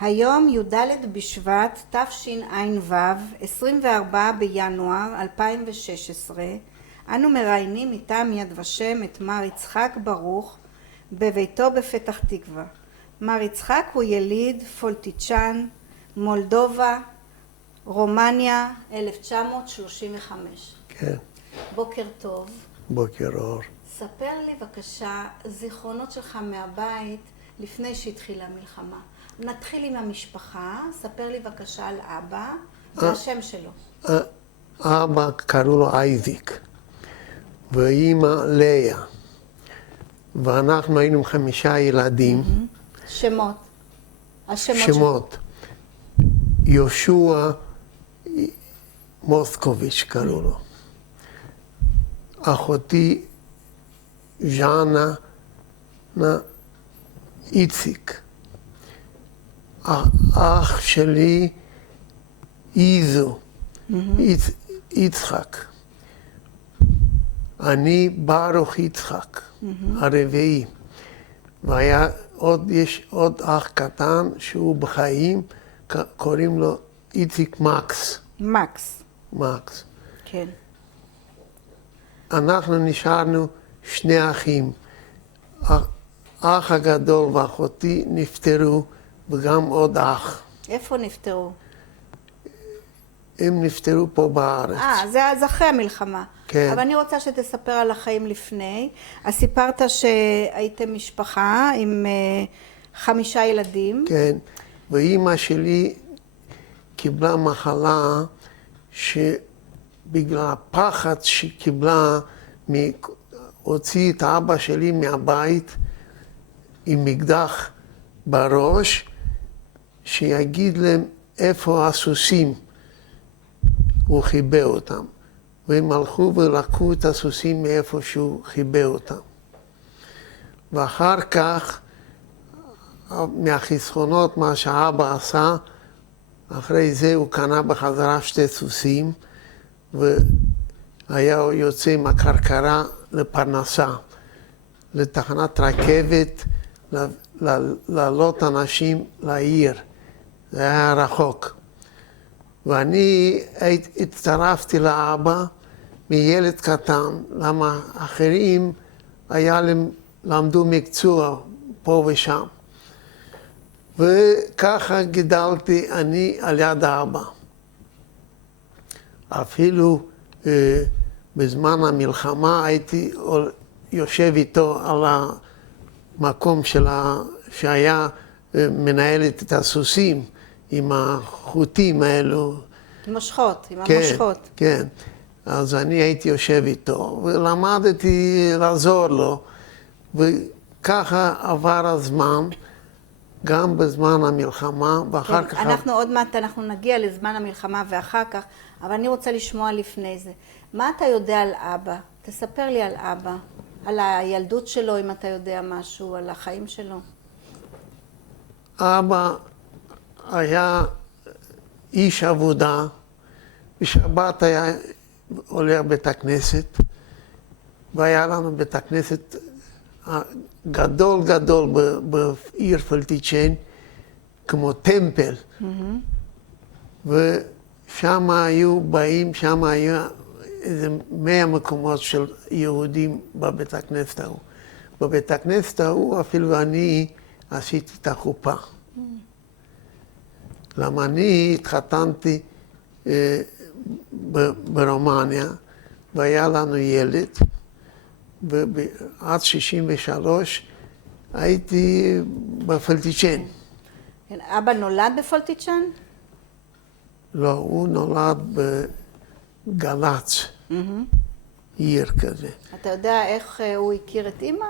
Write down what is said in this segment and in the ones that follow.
היום י"ד בשבט תשע"ו, 24 בינואר 2016, אנו מראיינים מטעם יד ושם את מר יצחק ברוך בביתו בפתח תקווה. מר יצחק הוא יליד פולטיצ'ן, מולדובה, רומניה, 1935. כן. בוקר טוב. בוקר אור. ספר לי בבקשה זיכרונות שלך מהבית לפני שהתחילה המלחמה. נתחיל עם המשפחה, ספר לי בבקשה על אבא והשם שלו. אבא קראו לו אייזיק, ואימא לאה, ואנחנו היינו 5 ילדים. שמות. שמות. יהושע מוסקוביץ' קראו לו. אחותי ז'אנה איציק. אח שלי איזו, יצחק. אני ברוך יצחק, הרביעי. יש עוד אח קטן שהוא בחיים, קוראים לו איציק מקס. מקס. כן. אנחנו נשארנו 2 אחים. האח הגדול ואחותי נפטרו, וגם עוד אח. איפה נפטרו? הם נפטרו פה בארץ. זה אחרי המלחמה. כן. אבל אני רוצה שתספר על החיים לפני. אז סיפרת שהייתם משפחה עם 5 ילדים. כן, ואימא שלי קיבלה מחלה שבגלל הפחד שקיבלה, הוציא את אבא שלי מהבית עם מקדח בראש, שיגיד להם איפה הסוסים, הוא חיבה אותם. והם הלכו ולקחו את הסוסים מאיפה שהוא חיבה אותם. ואחר כך, מהחסכונות, מה שאבא עשה, אחרי זה הוא קנה בחזרה 2 סוסים, והיה יוצא עם הכרכרה לפרנסה, לתחנת רכבת, לעלות אנשים לעיר. זה היה רחוק. ואני הצטרפתי לאבא מילד קטן, למה אחרים למדו מקצוע פה ושם. וככה גידלתי אני על יד האבא. אפילו בזמן המלחמה הייתי יושב איתו על המקום שהיה מנהלת את הסוסים עם החוטים האלו. מושכות, עם כן, המושכות. כן. אז אני הייתי יושב איתו ולמדתי לעזור לו, וככה עבר הזמן, גם בזמן המלחמה, ואחר כן, כך... עוד מעט אנחנו נגיע לזמן המלחמה ואחר כך, אבל אני רוצה לשמוע לפני זה. מה אתה יודע על אבא? תספר לי על אבא, על הילדות שלו, אם אתה יודע משהו, על החיים שלו. אבא היה איש עבודה, בשבת היה הולך בית הכנסת, והיה לנו בית הכנסת גדול בעיר פולטיצ'ן, כמו טמפל. ושם היו באים, שם היו איזה 100 מקומות של יהודים בבית הכנסת ההוא. בבית הכנסת ההוא אפילו אני עשיתי את החופה. למה אני התחתנתי ברומניה, והיה לנו ילד, ועד 63 הייתי בפולטיצ'ן. כן, אבא נולד בפולטיצ'ן? לא, הוא נולד בגל"צ, עיר כזה. אתה יודע איך הוא הכיר את אמא?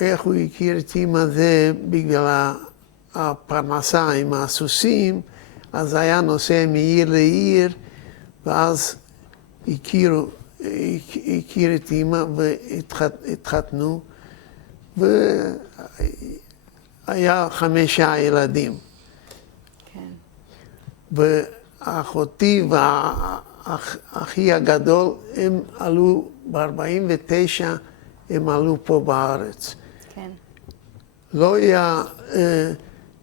איך הוא הכיר את אמא זה בגלל הפרנסה עם הסוסים, אז היה נוסע מעיר לעיר, ואז הכיר את אמא והתחתנו, והיה 5 ילדים. כן. ואחותי והאחי הגדול, הם עלו ב-49, הם עלו פה בארץ. כן. לא היה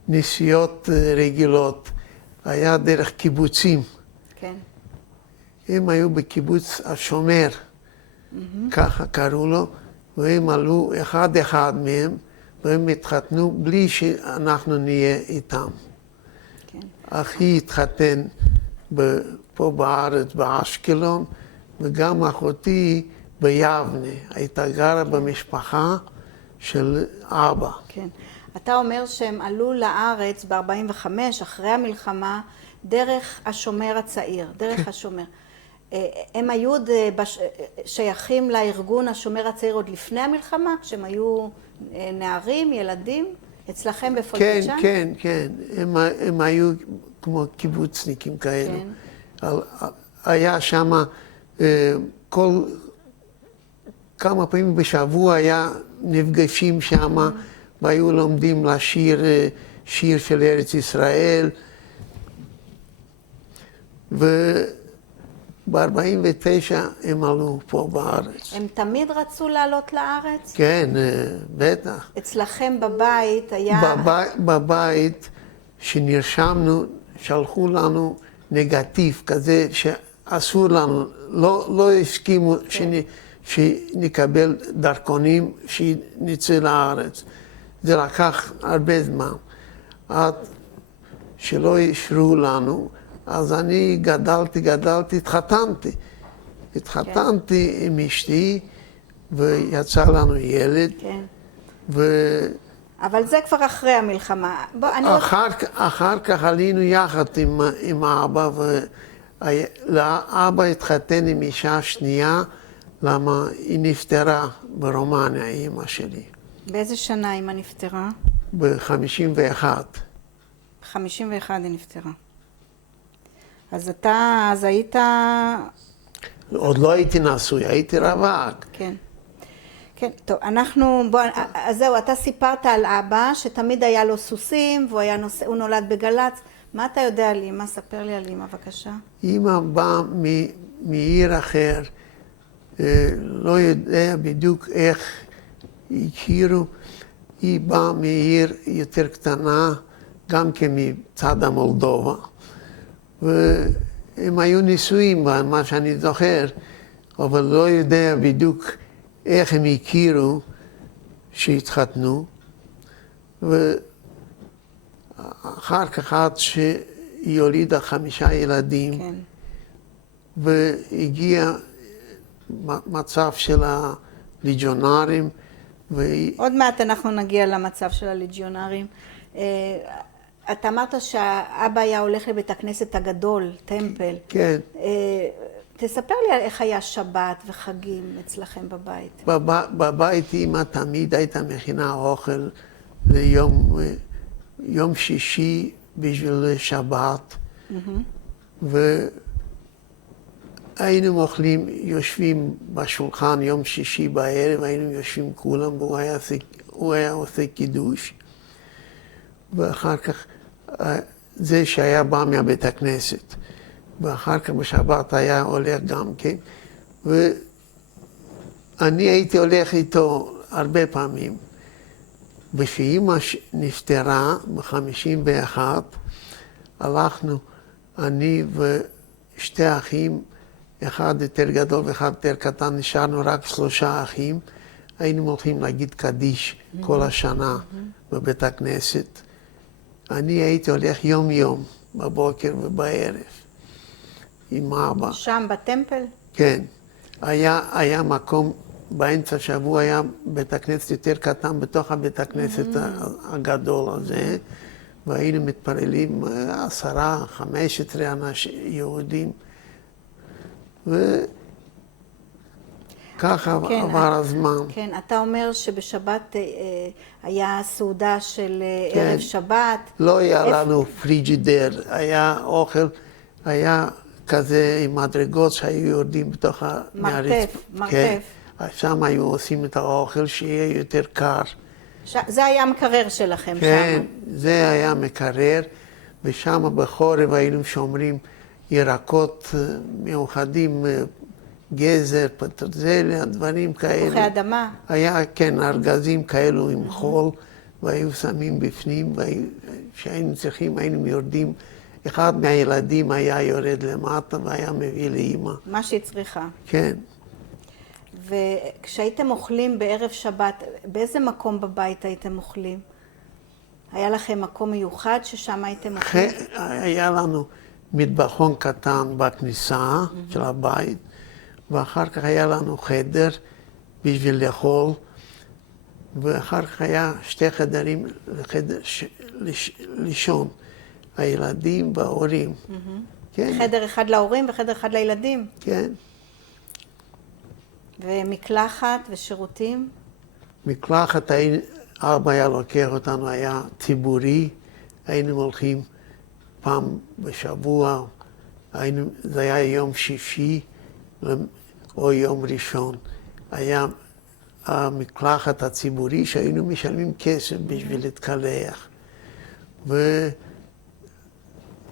נסיעות רגילות, היה דרך קיבוצים. כן. הם היו בקיבוץ השומר, ככה קראו לו, והם עלו אחד מהם, והם התחתנו בלי שאנחנו נהיה איתם. כן. אחי התחתן פה בארץ, באשקלון, וגם אחותי ביבנה, הייתה גרה במשפחה של אבא. כן. אתה אומר שהם עלו לארץ ב-45, אחרי המלחמה, דרך השומר הצעיר, דרך השומר. הם היו שייכים לארגון השומר הצעיר עוד לפני המלחמה, כשהם היו נערים, ילדים, אצלכם בפולג'אן? כן, כן, כן. הם היו כמו קיבוצניקים כאלו. כן. היה שם כמה פעמים בשבוע היה נפגשים שם, והיו לומדים לשיר שיר של ארץ ישראל. וב-49 הם עלו פה בארץ. הם תמיד רצו לעלות לארץ? כן, בטח. אצלכם בבית היה... בבית שנרשמנו, שלחו לנו נגטיב כזה שאסור לנו, לא הסכימו שנקבל דרכונים שנצא לארץ. זה לקח הרבה זמן. עד שלא אישרו לנו, אז אני גדלתי, התחתנתי עם אשתי, ויצא לנו ילד. כן. ו... אבל זה כבר אחרי המלחמה. אחר כך עלינו יחד עם האבא, ואבא התחתן עם אישה שנייה, למה היא נפטרה ברומניה, אימא שלי. באיזה שנה אימא נפטרה? ב-51. ב-51 היא נפטרה. אז אתה, אז היית... עוד לא הייתי נשוי, הייתי רווק. כן. כן, טוב, אז זהו, אתה סיפרת על אבא שתמיד היה לו סוסים, והוא נולד בגל"צ. מה אתה יודע על אמא? ספר לי על אמא, בבקשה. אמא באה מעיר אחר, לא יודע בדיוק איך הכירו. היא באה מעיר יותר קטנה, גם כן מצד המולדובה. והם היו נישואים, מה שאני זוכר, אבל לא יודע בדיוק איך הם הכירו שהתחתנו. ואחר כך עד שהיא הולידה 5 ילדים, כן. והגיע מצב של הליג'ונרים. עוד מעט אנחנו נגיע למצב של הליג'ונרים. אתה אמרת שהאבא היה הולך לבית הכנסת הגדול, טמפל. כן. תספר לי על איך היה שבת וחגים אצלכם בבית. בבית אמא תמיד הייתה מכינה אוכל ליום שישי בשביל שבת. והיינו אוכלים, יושבים בשולחן יום שישי בערב, היינו יושבים כולם, והוא היה עושה קידוש. ואחר כך זה שהיה בא מהבית הכנסת. ואחר כך בשבת היה הולך גם כן. ואני הייתי הולך איתו הרבה פעמים. וכשאמא נפטרה ב-51, הלכנו, אני ושתי אחים, אחד יותר גדול ואחד יותר קטן, נשארנו רק 3 אחים. היינו הולכים להגיד קדיש כל השנה בבית הכנסת. אני הייתי הולך יום בבוקר ובערב. עם אבא. שם בטמפל? כן. היה מקום, באמצע השבוע היה בית הכנסת יותר קטן בתוך הבית הכנסת הגדול הזה, והיינו מתפללים 10, 15 אנשים יהודים, וככה כן, עבר הזמן. כן, אתה אומר שבשבת היה סעודה של ערב שבת. לא היה לנו פריג'ידר, היה אוכל, היה כזה עם מדרגות שהיו יורדים בתוך מרתף. כן. שם היו עושים את האוכל שיהיה יותר קר. זה היה המקרר שלכם כן, שם. זה היה מקרר, ושם בחורף היינו שומרים ירקות מיוחדים, גזר, פטרזליה, דברים כאלה. תפוחי אדמה. היה, כן, ארגזים כאלו עם חול, והיו שמים בפנים, כשהיינו צריכים היינו יורדים, אחד מהילדים היה יורד למטה והיה מביא לאמא. מה שהיא צריכה. כן. וכשהייתם אוכלים בערב שבת, באיזה מקום בבית הייתם אוכלים? היה לכם מקום מיוחד ששם הייתם אוכלים? היה לנו מטבחון קטן בכניסה של הבית, ואחר כך היה לנו חדר בשביל לאכול, ואחר כך היה שתי חדרים לישון, הילדים וההורים. כן. חדר אחד להורים וחדר אחד לילדים? כן. ומקלחת ושירותים? מקלחת, אבא היה לוקח אותנו, היה ציבורי, היינו הולכים פעם בשבוע, זה היה יום שישי או יום ראשון. היה המקלחת הציבורי שהיינו משלמים כסף בשביל להתקלח.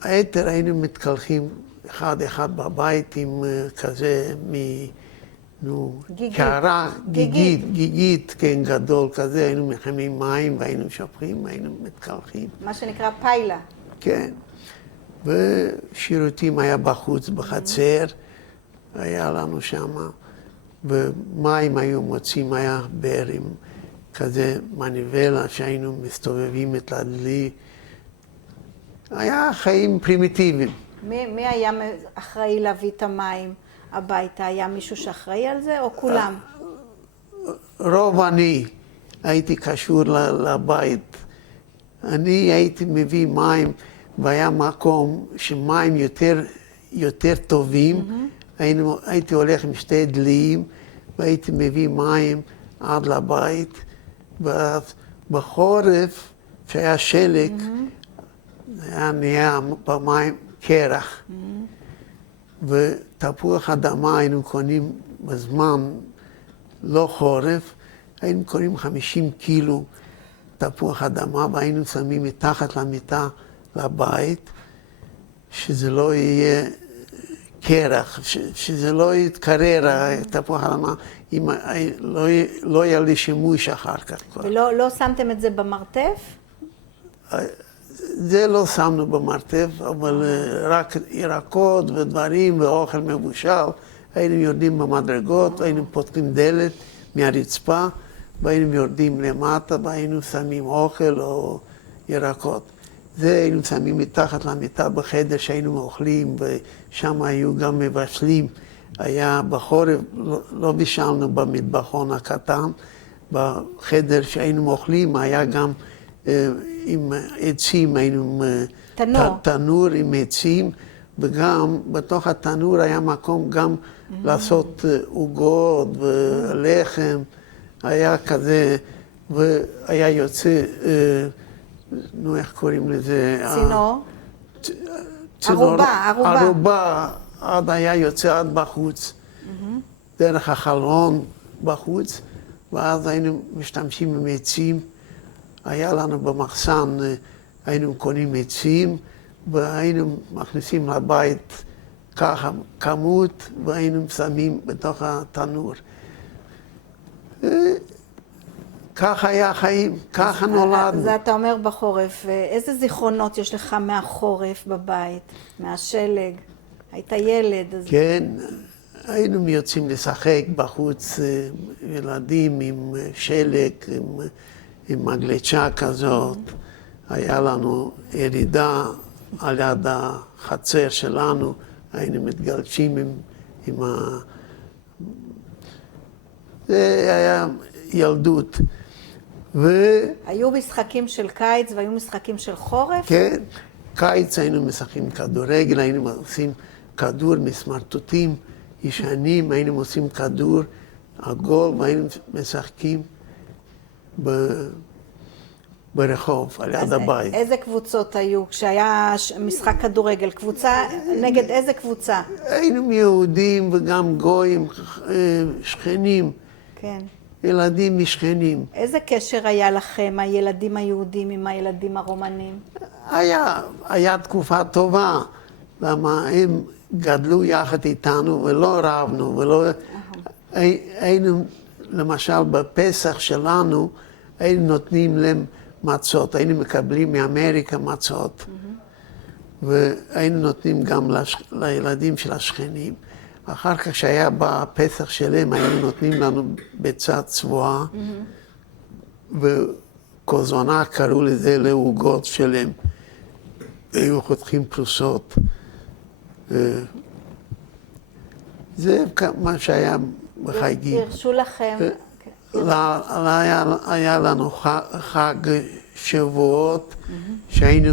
והיתר היינו מתקלחים אחד בבית עם כזה קערה, גיגית, כן, גדול כזה, היינו מחמים מים והיינו שופכים, היינו מתקלחים. מה שנקרא פיילה. כן. ושירותים היה בחוץ, בחצר, היה לנו שמה. ומים היו מוצאים, היה באר עם כזה מניבלה שהיינו מסתובבים את הדלי. היה חיים פרימיטיביים. מי היה אחראי להביא את המים הביתה? היה מישהו שאחראי על זה או כולם? רוב אני הייתי קשור לבית. אני הייתי מביא מים, והיה מקום שמים יותר טובים. הייתי הולך עם שתי דליים, והייתי מביא מים עד לבית. בחורף, כשהיה שלג, היה נהיה במים קרח. ותפוח אדמה היינו קונים בזמן לא חורף, היינו קונים 50 קילו תפוח אדמה, והיינו שמים מתחת למיטה לבית, שזה לא יהיה קרח, שזה לא יתקרר, תפוח אדמה, לא יהיה לי שימוש אחר כך. ולא שמתם את זה במרתף? זה לא שמנו במרתף, אבל רק ירקות ודברים ואוכל מבושל. היינו יורדים במדרגות, היינו פותחים דלת מהרצפה, והיינו יורדים למטה, והיינו שמים אוכל או ירקות. זה היינו שמים מתחת למיטה בחדר שהיינו אוכלים, ושם היו גם מבשלים. היה בחורף, לא בישלנו במטבחון הקטן, בחדר שהיינו אוכלים היה גם עם עצים, היינו תנור עם עצים, וגם בתוך התנור היה מקום גם לעשות עוגות ולחם, היה כזה, והיה יוצא, נו, איך קוראים לזה? צינור? ערובה, עד היה יוצא עד בחוץ, דרך החלון בחוץ, ואז היינו משתמשים עם עצים. היה לנו במחסן, היינו קונים עצים, והיינו מכניסים לבית ככה כמות, והיינו שמים בתוך התנור. ככה היה החיים, ככה נולדנו. זה אתה אומר בחורף. איזה זיכרונות יש לך מהחורף בבית, מהשלג? היית ילד. כן, היינו יוצאים לשחק בחוץ, ילדים עם שלג, עם מגלצ'ה כזאת. היה לנו ירידה על יד החצר שלנו, היינו מתגלשים עם זה היה ילדות. היו משחקים של קיץ והיו משחקים של חורף? כן, קיץ היינו משחקים כדורגל, היינו עושים כדור מסמרטוטים ישנים, היינו עושים כדור עגול והיינו משחקים ברחוב, על יד הבית. איזה קבוצות היו כשהיה משחק כדורגל? קבוצה נגד איזה קבוצה? היינו יהודים וגם גויים, שכנים. כן. ילדים משכנים. איזה קשר היה לכם, הילדים היהודים עם הילדים הרומנים? היה תקופה טובה, למה הם גדלו יחד איתנו ולא רבנו, היינו, למשל בפסח שלנו, היינו נותנים להם מצות, היינו מקבלים מאמריקה מצות, והיינו נותנים גם לילדים של השכנים. אחר כך שהיה בפסח שלהם, היינו נותנים לנו ביצה צבועה, וכוזונה קראו לזה לעוגות שלהם. היו חותכים פרוסות. זה מה שהיה בחגים. הרשו לכם. היה לנו חג שבועות, שהיינו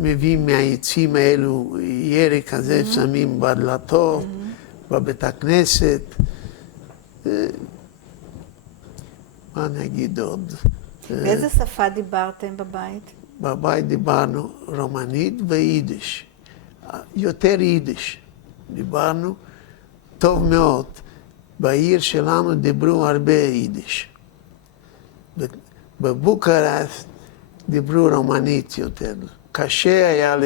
מביאים מהעצים האלו ירק כזה, שמים בדלתות, בבית הכנסת. מה נגיד עוד? באיזה שפה דיברתם בבית? בבית דיברנו רומנית ויידיש. יותר יידיש דיברנו, טוב מאוד. בעיר שלנו דיברו הרבה יידיש. בבוקרשט דיברו רומנית יותר. קשה היה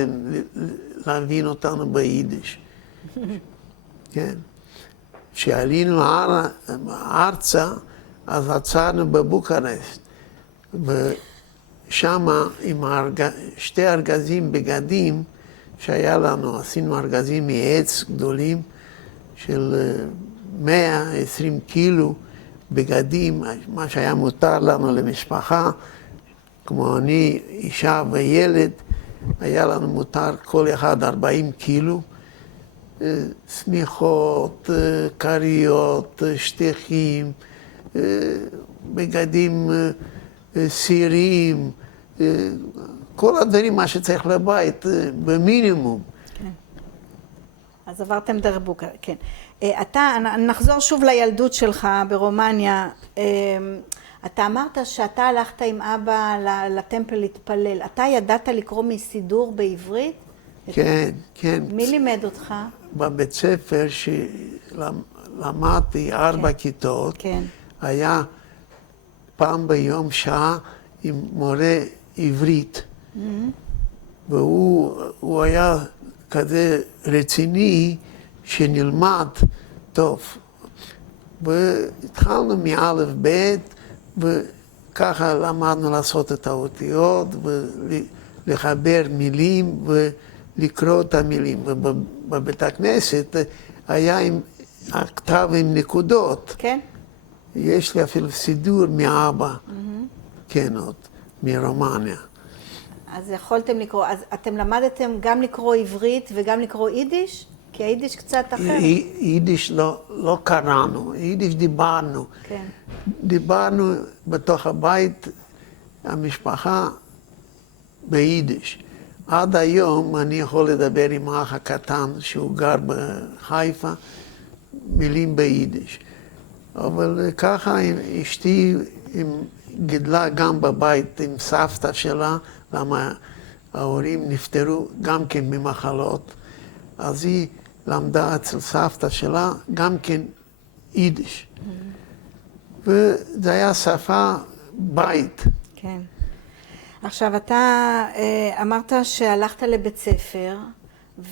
להבין אותנו ביידיש. כן. כשעלינו ארצה, אז עצרנו בבוקרשט. ושם עם שתי ארגזים בגדים שהיה לנו, עשינו ארגזים מעץ גדולים של 120 קילו בגדים, מה שהיה מותר לנו למשפחה, כמו אני, אישה וילד, היה לנו מותר כל אחד 40 קילו, סמיכות, כריות, שטיחים, בגדים, סירים, כל הדברים, מה שצריך לבית, במינימום. כן. אז עברתם דרך בוקר, כן. נחזור שוב לילדות שלך ברומניה. אתה אמרת שאתה הלכת עם אבא לטמפל להתפלל. אתה ידעת לקרוא מסידור בעברית? כן, כן. מי לימד אותך? בבית ספר שלמדתי 4 כיתות, כן. היה פעם ביום שעה עם מורה עברית. והוא היה כזה רציני שנלמד טוב. והתחלנו מאלף בית, וככה למדנו לעשות את האותיות, ולחבר מילים ולקרוא את המילים. ובבית הכנסת היה עם הכתב עם נקודות. כן. יש לי אפילו סידור מאבא, כן עוד, מרומניה. אז יכולתם לקרוא, אז אתם למדתם גם לקרוא עברית וגם לקרוא יידיש? כי היידיש קצת אחר. יידיש לא קראנו, יידיש דיברנו. כן. דיברנו בתוך הבית, המשפחה, ביידיש. עד היום אני יכול לדבר עם האח הקטן שהוא גר בחיפה, מילים ביידיש. אבל ככה אשתי גידלה גם בבית עם סבתא שלה, למה ההורים נפטרו גם כן ממחלות. אז היא למדה אצל סבתא שלה גם כן יידיש. וזה היה שפה בית. כן. עכשיו, אתה אמרת שהלכת לבית ספר,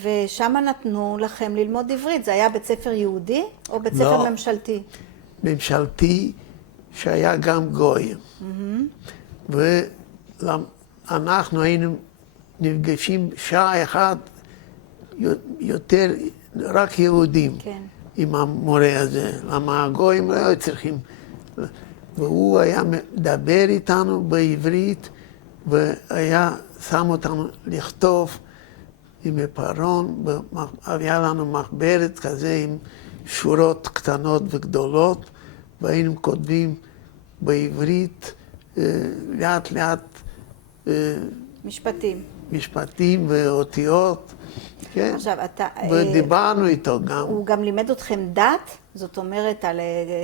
ושם נתנו לכם ללמוד עברית. זה היה בית ספר יהודי או בית ספר ממשלתי? ממשלתי שהיה גם גויים. ואנחנו היינו נפגשים שעה אחת יותר, רק יהודים, כן. עם המורה הזה. למה הגויים לא היו צריכים. והוא היה מדבר איתנו בעברית, והיה שם אותנו לכתוב עם עיפרון, היה לנו מחברת כזה עם שורות קטנות וגדולות, והיינו כותבים בעברית לאט לאט משפטים ואותיות, כן? עכשיו, ודיברנו איתו גם. הוא גם לימד אתכם דת? זאת אומרת,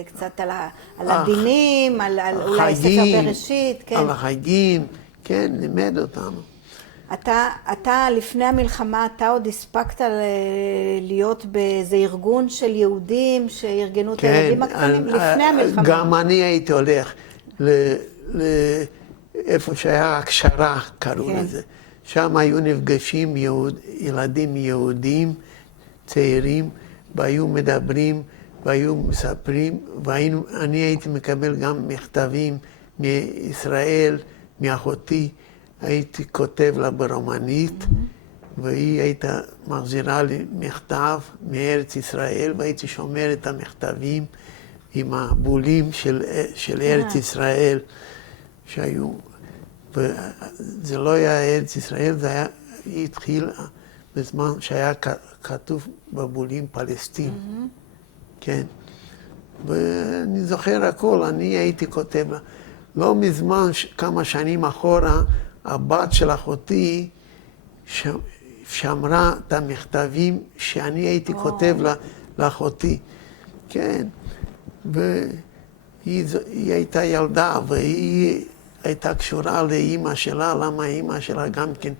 קצת על הדינים, על אולי ספר בראשית, כן? על החגים, כן, לימד אותנו. אתה לפני המלחמה, אתה עוד הספקת להיות באיזה ארגון של יהודים שארגנו את הילדים הקטנים? לפני המלחמה. גם אני הייתי הולך לאיפה שהיה הכשרה, קראו לזה. שם היו נפגשים ילדים יהודים, צעירים, והיו מדברים, והיו מספרים, ואני הייתי מקבל גם מכתבים מישראל, מאחותי, הייתי כותב לה ברומנית, והיא הייתה מחזירה לי מכתב מארץ ישראל, והייתי שומר את המכתבים עם הבולים של ארץ ישראל שהיו. וזה לא היה ארץ ישראל, זה היה, היא התחילה בזמן שהיה כתוב בבולים פלסטין. כן. ואני זוכר הכל, אני הייתי כותב לה. לא מזמן, כמה שנים אחורה, הבת של אחותי שמרה את המכתבים שאני הייתי כותב לה, לאחותי. כן. והיא הייתה ילדה, והיא הייתה קשורה לאימא שלה, למה אימא שלה גם כן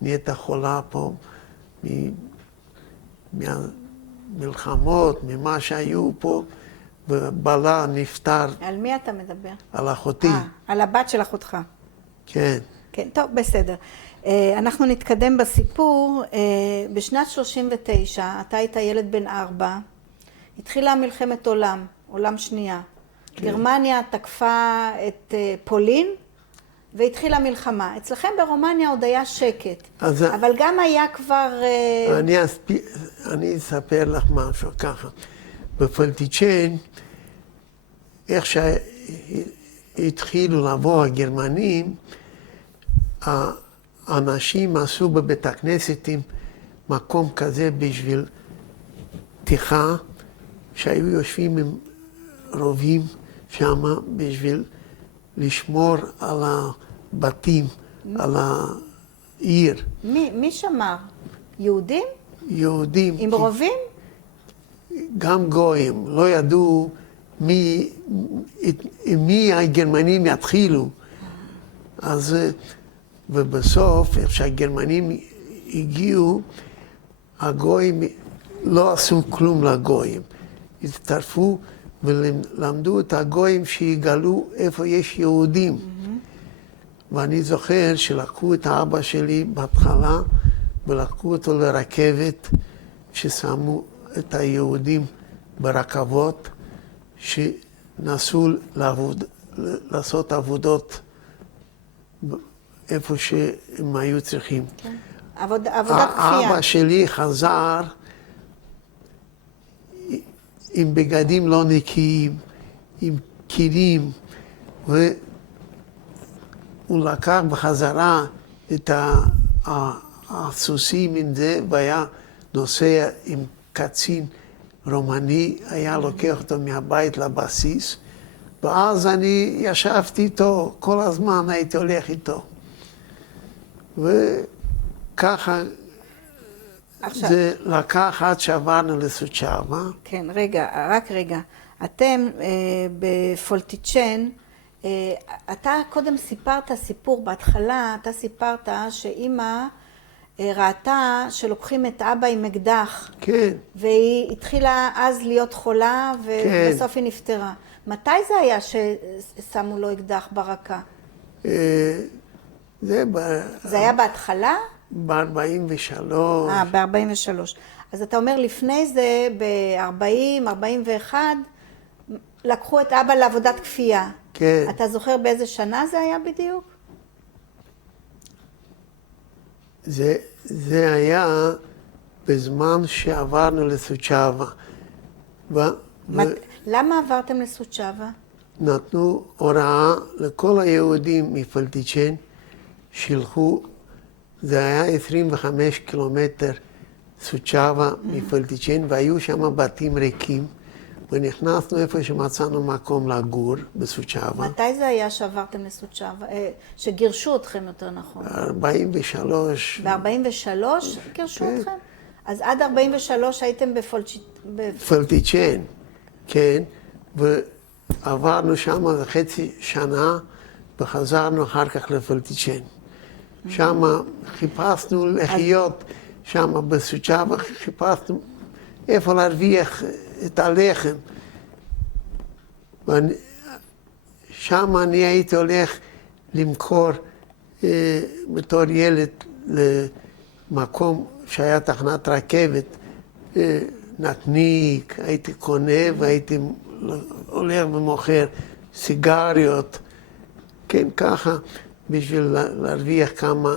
נהייתה חולה פה מהמלחמות, ממה שהיו פה, ובעלה נפטר. על מי אתה מדבר? על אחותי. על הבת של אחותך. כן. כן, טוב, בסדר. אנחנו נתקדם בסיפור. בשנת 39, אתה היית ילד בן 4, התחילה מלחמת עולם, עולם שנייה. כן. גרמניה תקפה את פולין, והתחילה מלחמה. אצלכם ברומניה עוד היה שקט, אבל גם היה כבר... אני אספר לך משהו ככה. בפולטיצ'ן, איך שהתחילו לבוא הגרמנים, האנשים עשו בבית הכנסת עם מקום כזה בשביל פתיחה, שהיו יושבים עם רובים שם בשביל לשמור על הבתים, על העיר. מי שמר? יהודים? יהודים. עם רובים? גם גויים. לא ידעו מי הגרמנים יתחילו. אז, ובסוף, איך שהגרמנים הגיעו, הגויים לא עשו כלום לגויים. הצטרפו ולמדו את הגויים שיגלו איפה יש יהודים. ואני זוכר שלקחו את האבא שלי בהתחלה ולקחו אותו לרכבת, ששמו את היהודים ברכבות, שנסו לעשות עבודות איפה שהם היו צריכים. כן. עבודת כפייה. האבא שלי חזר עם בגדים לא נקיים, עם כלים, והוא לקח בחזרה את הסוסים עם זה, והיה נוסע עם קצין רומני, היה לוקח אותו מהבית לבסיס, ואז אני ישבתי איתו, כל הזמן הייתי הולך איתו. וככה זה לקח עד שעברנו לסוצ'אבה. כן, רגע, רק רגע. אתם בפולטיצ'ן, אתה קודם סיפרת סיפור בהתחלה, אתה סיפרת שאמא ראתה שלוקחים את אבא עם אקדח. כן. והיא התחילה אז להיות חולה, ובסוף היא נפטרה. מתי זה היה ששמו לו אקדח ברקה? זה היה בהתחלה? ב-43. ב-43. אז אתה אומר לפני זה, ב-40, 41, לקחו את אבא לעבודת כפייה. כן. אתה זוכר באיזה שנה זה היה בדיוק? זה היה בזמן שעברנו לסוצ'אבה. למה עברתם לסוצ'אבה? נתנו הוראה לכל היהודים מפולטיצ'ן, שילכו, זה היה 25 קילומטר סוצ'אבה מפולטיצ'ן, והיו שם בתים ריקים, ונכנסנו איפה שמצאנו מקום לגור בסוצ'אבה. מתי זה היה שעברתם לסוצ'אבה? שגירשו אתכם יותר נכון? 43. ב-43 גירשו אתכם? אז עד 43 הייתם בפולטיצ'ן, כן, ועברנו שם חצי שנה, וחזרנו אחר כך לפולטיצ'ן. שם חיפשנו לחיות, שם בסוצ'אבה חיפשנו איפה להרוויח את הלחם. שם אני הייתי הולך למכור בתור ילד למקום שהיה תחנת רכבת, נקניק, הייתי קונה והייתי הולך ומוכר סיגריות, כן, ככה, בשביל להרוויח כמה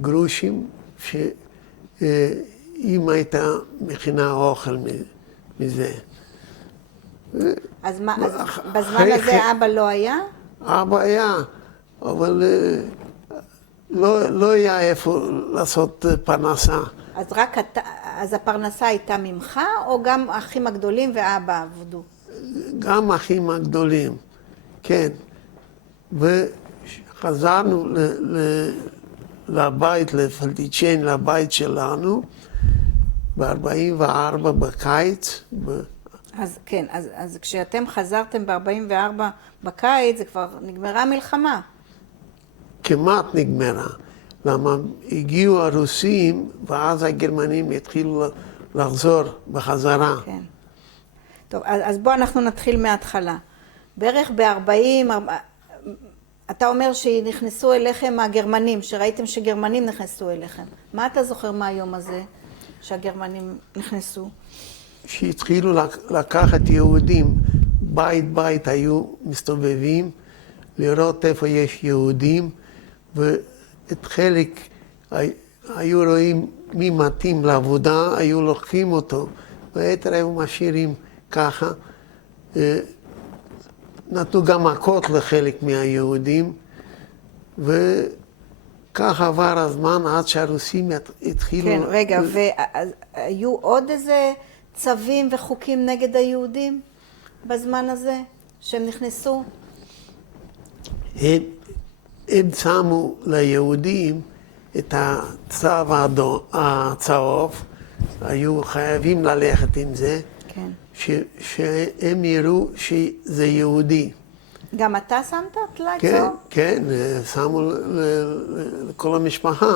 גרושים, שאמא הייתה מכינה אוכל מזה. אז בזמן הזה אבא לא היה? אבא היה, אבל לא היה איפה לעשות פרנסה. אז הפרנסה הייתה ממך, או גם האחים הגדולים ואבא עבדו? גם האחים הגדולים, כן. וחזרנו לבית, לפלטיצ'ן, לבית שלנו, ב-44 בקיץ. אז כן, אז כשאתם חזרתם ב-44 בקיץ, זה כבר נגמרה המלחמה. כמעט נגמרה. למה הגיעו הרוסים, ואז הגרמנים התחילו לחזור בחזרה. כן. טוב, אז בואו אנחנו נתחיל מההתחלה. בערך ב-40, אתה אומר שנכנסו אליכם הגרמנים, שראיתם שגרמנים נכנסו אליכם. מה אתה זוכר מהיום הזה שהגרמנים נכנסו? שהתחילו לקחת יהודים, בית היו מסתובבים, לראות איפה יש יהודים, ואת חלק היו רואים מי מתאים לעבודה, היו לוקחים אותו, והיתר היו משאירים ככה. נתנו גם מכות לחלק מהיהודים, וככה עבר הזמן עד שהרוסים התחילו... כן, רגע, והיו עוד איזה צווים וחוקים נגד היהודים בזמן הזה שהם נכנסו? הם שמו ליהודים את הצו הצהוב, היו חייבים ללכת עם זה, כן. שהם יראו שזה יהודי. גם אתה שמת טלאי כן, צהוב? כן, שמו לכל המשפחה.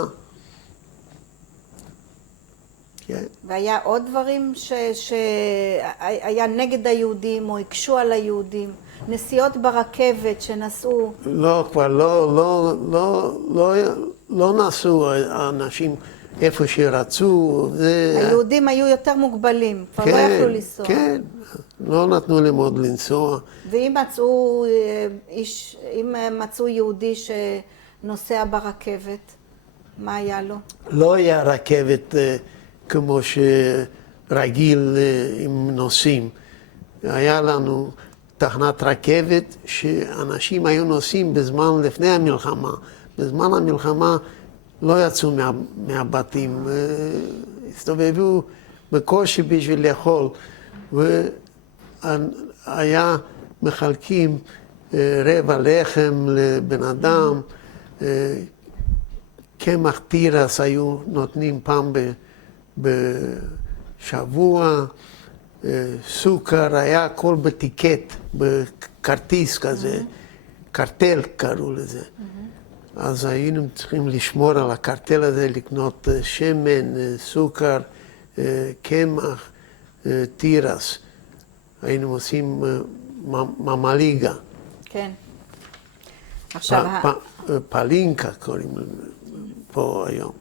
כן. והיה עוד דברים שהיה נגד היהודים או הקשו על היהודים? נסיעות ברכבת שנסעו? לא, כבר לא נסעו האנשים איפה שרצו. היהודים היו יותר מוגבלים, כבר לא יכלו לנסוע. כן, לא נתנו להם עוד לנסוע. ואם מצאו יהודי שנוסע ברכבת, מה היה לו? לא היה רכבת כמו שרגיל עם נוסעים. היה לנו תחנת רכבת שאנשים היו נוסעים בזמן לפני המלחמה. בזמן המלחמה לא יצאו מהבתים, הסתובבו בקושי בשביל לאכול. והיה מחלקים רבע לחם לבן אדם, קמח תירס היו נותנים פעם בשבוע, סוכר, היה הכל בטיקט, בכרטיס כזה, קרטל קראו לזה. אז היינו צריכים לשמור על הקרטל הזה, לקנות שמן, סוכר, קמח, תירס. היינו עושים ממליגה. כן. עכשיו... פלינקה קוראים פה היום.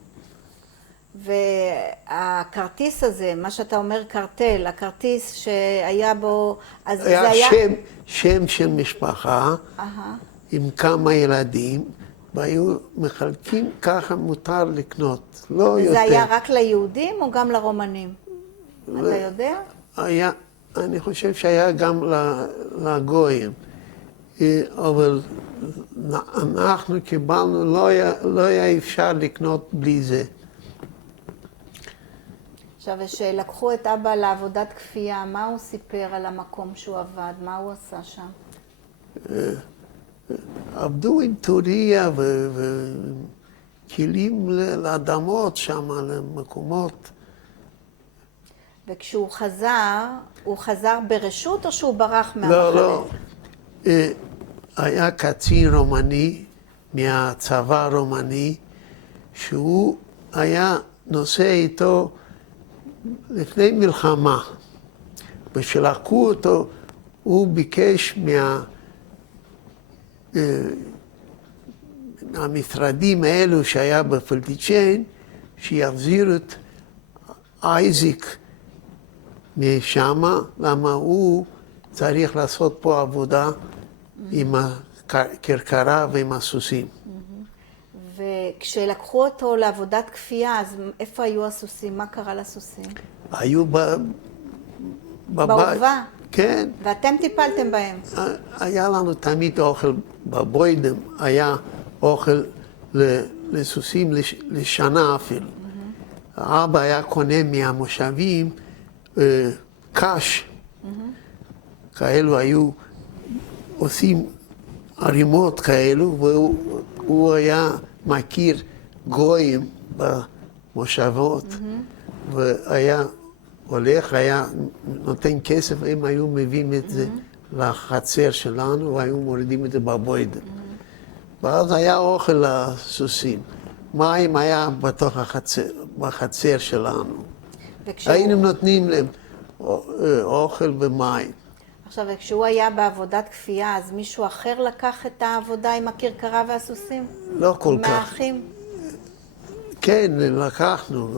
והכרטיס הזה, מה שאתה אומר קרטל, הכרטיס שהיה בו... היה שם של משפחה עם כמה ילדים, והיו מחלקים, ככה מותר לקנות, לא יותר. זה היה רק ליהודים או גם לרומנים? אתה יודע? היה, אני חושב שהיה גם לגויים, אבל אנחנו קיבלנו, לא היה אפשר לקנות בלי זה. עכשיו, כשלקחו את אבא לעבודת כפייה, מה הוא סיפר על המקום שהוא עבד? מה הוא עשה שם? עבדו עם טוריה וכלים לאדמות שם, למקומות. וכשהוא חזר, הוא חזר ברשות או שהוא ברח מהמחנה? לא. היה קצין רומני מהצבא הרומני, שהוא היה נוסע איתו לפני מלחמה. וכשלקחו אותו, הוא ביקש מהמשרדים האלו שהיה בפלטיצ'ן, שיחזירו את אייזיק משם, למה הוא צריך לעשות פה עבודה עם הכרכרה ועם הסוסים. וכשלקחו אותו לעבודת כפייה, אז איפה היו הסוסים? מה קרה לסוסים? היו באורווה? כן. ואתם טיפלתם בהם? היה לנו תמיד אוכל בבוידם, היה אוכל לסוסים לשנה אפילו. האבא היה קונה מהמושבים קש. כאלו היו עושים ערימות כאלו, והוא היה מכיר גויים במושבות, והיה הולך, היה נותן כסף, הם היו מביאים את זה לחצר שלנו, והיו מורידים את זה בבוידם. ואז היה אוכל לסוסים. מים היה בתוך בחצר שלנו. היינו נותנים להם אוכל ומים. עכשיו, וכשהוא היה בעבודת כפייה, אז מישהו אחר לקח את העבודה עם הכרכרה והסוסים? לא כל כך. מהאחים? כן, לקחנו.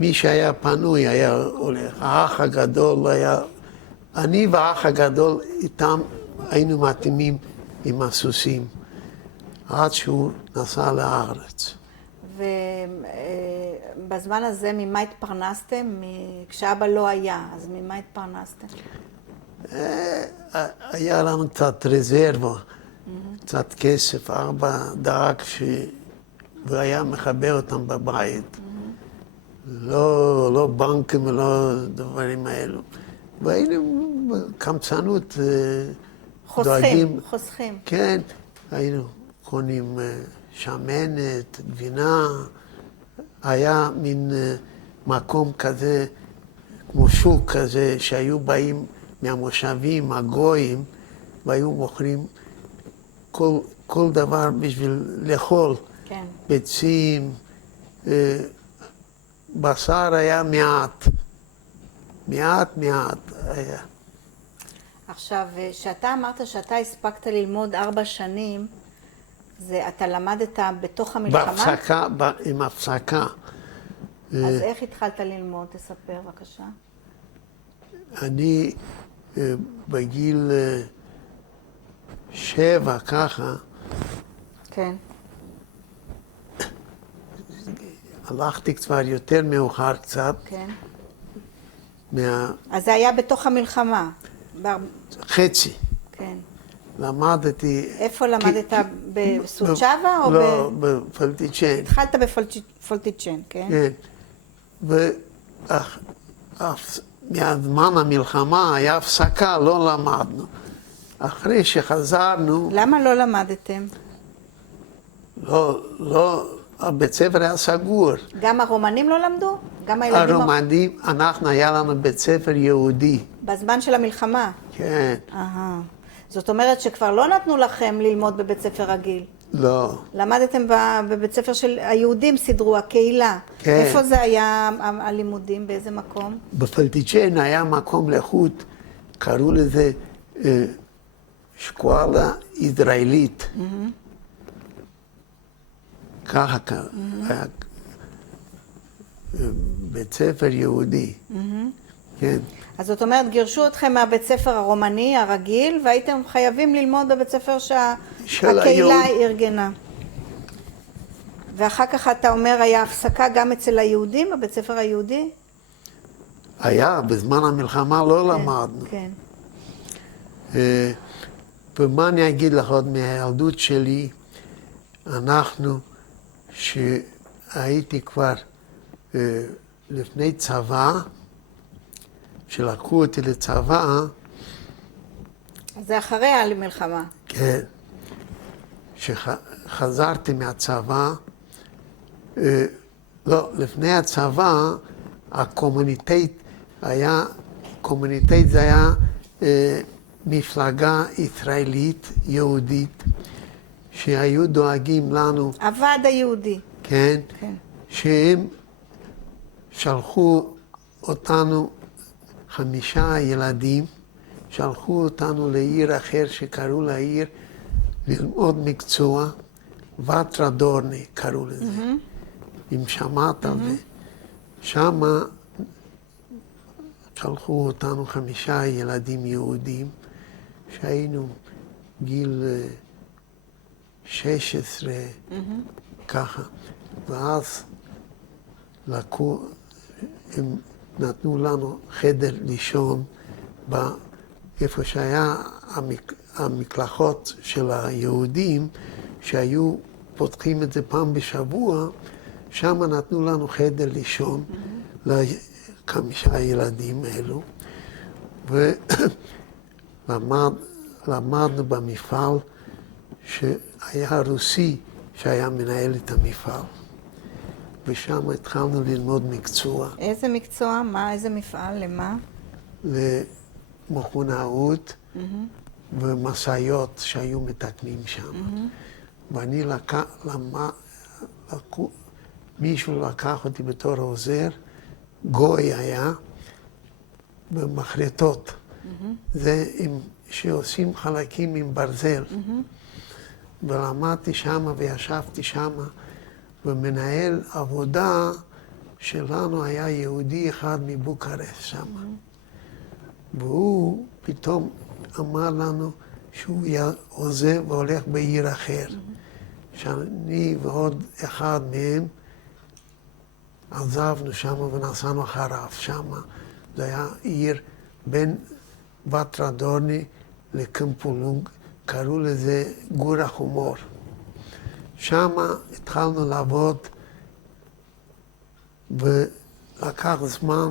מי שהיה פנוי היה הולך. האח הגדול היה... אני והאח הגדול איתם היינו מתאימים עם הסוסים, עד שהוא נסע לארץ. ובזמן הזה ממה התפרנסתם? כשאבא לא היה, אז ממה התפרנסתם? היה לנו קצת רזרבה, קצת כסף. אבא דאג והיה מחבר אותם בבית. לא בנקים ולא דברים האלו. והיינו בקמצנות דואגים. חוסכים. כן, היינו קונים שמנת, גבינה. היה מין מקום כזה, כמו שוק כזה, שהיו באים מהמושבים, הגויים, והיו מוכרים כל דבר בשביל לאכול. כן. ביצים, בשר היה מעט היה. עכשיו, שאתה אמרת שאתה הספקת ללמוד 4 שנים, אתה למדת בתוך המלחמה? בהפסקה, עם הפסקה. אז איך התחלת ללמוד? תספר בבקשה. אני בגיל 7 ככה, כן. הלכתי כבר יותר מאוחר קצת. כן. אז זה היה בתוך המלחמה? חצי. כן. למדתי... איפה למדת? בסוצ'אבה או לא, בפולטיצ'ן. התחלת בפולטיצ'ן, כן? כן. מהזמן המלחמה היה הפסקה, לא למדנו. אחרי שחזרנו... למה לא למדתם? לא, הבית ספר היה סגור. גם הרומנים לא למדו? גם הילדים... הרומנים, היה לנו בית ספר יהודי. בזמן של המלחמה? כן. זאת אומרת שכבר לא נתנו לכם ללמוד בבית ספר רגיל? לא. למדתם בבית ספר של היהודים, סידרו, הקהילה. כן. איפה זה היה הלימודים? באיזה מקום? בפולטיצ'ן היה מקום לחוט, קראו לזה שקואלה ישראלית. ככה היה בית ספר יהודי. כן. אז זאת אומרת, גירשו אתכם מהבית ספר הרומני, הרגיל, והייתם חייבים ללמוד בבית ספר שהקהילה ארגנה. ואחר כך אתה אומר, היה הפסקה גם אצל היהודים, בבית ספר היהודי? היה, בזמן המלחמה לא למדנו. כן. ומה אני אגיד לך עוד מהילדות שלי, שהייתי כבר לפני צבא, שלקחו אותי לצבא. זה אחרי המלחמה. כן. שחזרתי מהצבא, לא, לפני הצבא, הקומוניטט זה היה מפלגה ישראלית, יהודית, שהיו דואגים לנו. הוועד היהודי. כן. כן. שהם שלחו אותנו 5 ילדים, שלחו אותנו לעיר אחר שקראו לעיר ללמוד מקצוע, וטרה דורני קראו לזה, אם שמעת, ושמה שלחו אותנו 5 ילדים יהודים, שהיינו גיל 16, ככה. ואז הם נתנו לנו חדר לישון איפה שהיה המקלחות של היהודים, שהיו פותחים את זה פעם בשבוע, שם נתנו לנו חדר לישון ל5 ילדים האלו, ולמדנו במפעל שהיה רוסי שהיה מנהל את המפעל, ושם התחלנו ללמוד מקצוע. איזה מקצוע? מה? איזה מפעל? למה? למכונאות ומשאיות שהיו מתקנים שם. ואני מישהו לקח אותי בתור עוזר, גוי היה, במחרטות. זה שעושים חלקים עם ברזל. ולמדתי שם וישבתי שם, ומנהל עבודה שלנו היה יהודי אחד מבוקרשט שם. והוא פתאום אמר לנו שהוא עוזב והולך בעיר אחר. שאני ועוד אחד מהם עזבנו שם ונסענו אחריו שם. זה היה עיר בין וטרדורני לקמפולונג, קראו לזה גור החומור. שם התחלנו לעבוד, ולקח זמן,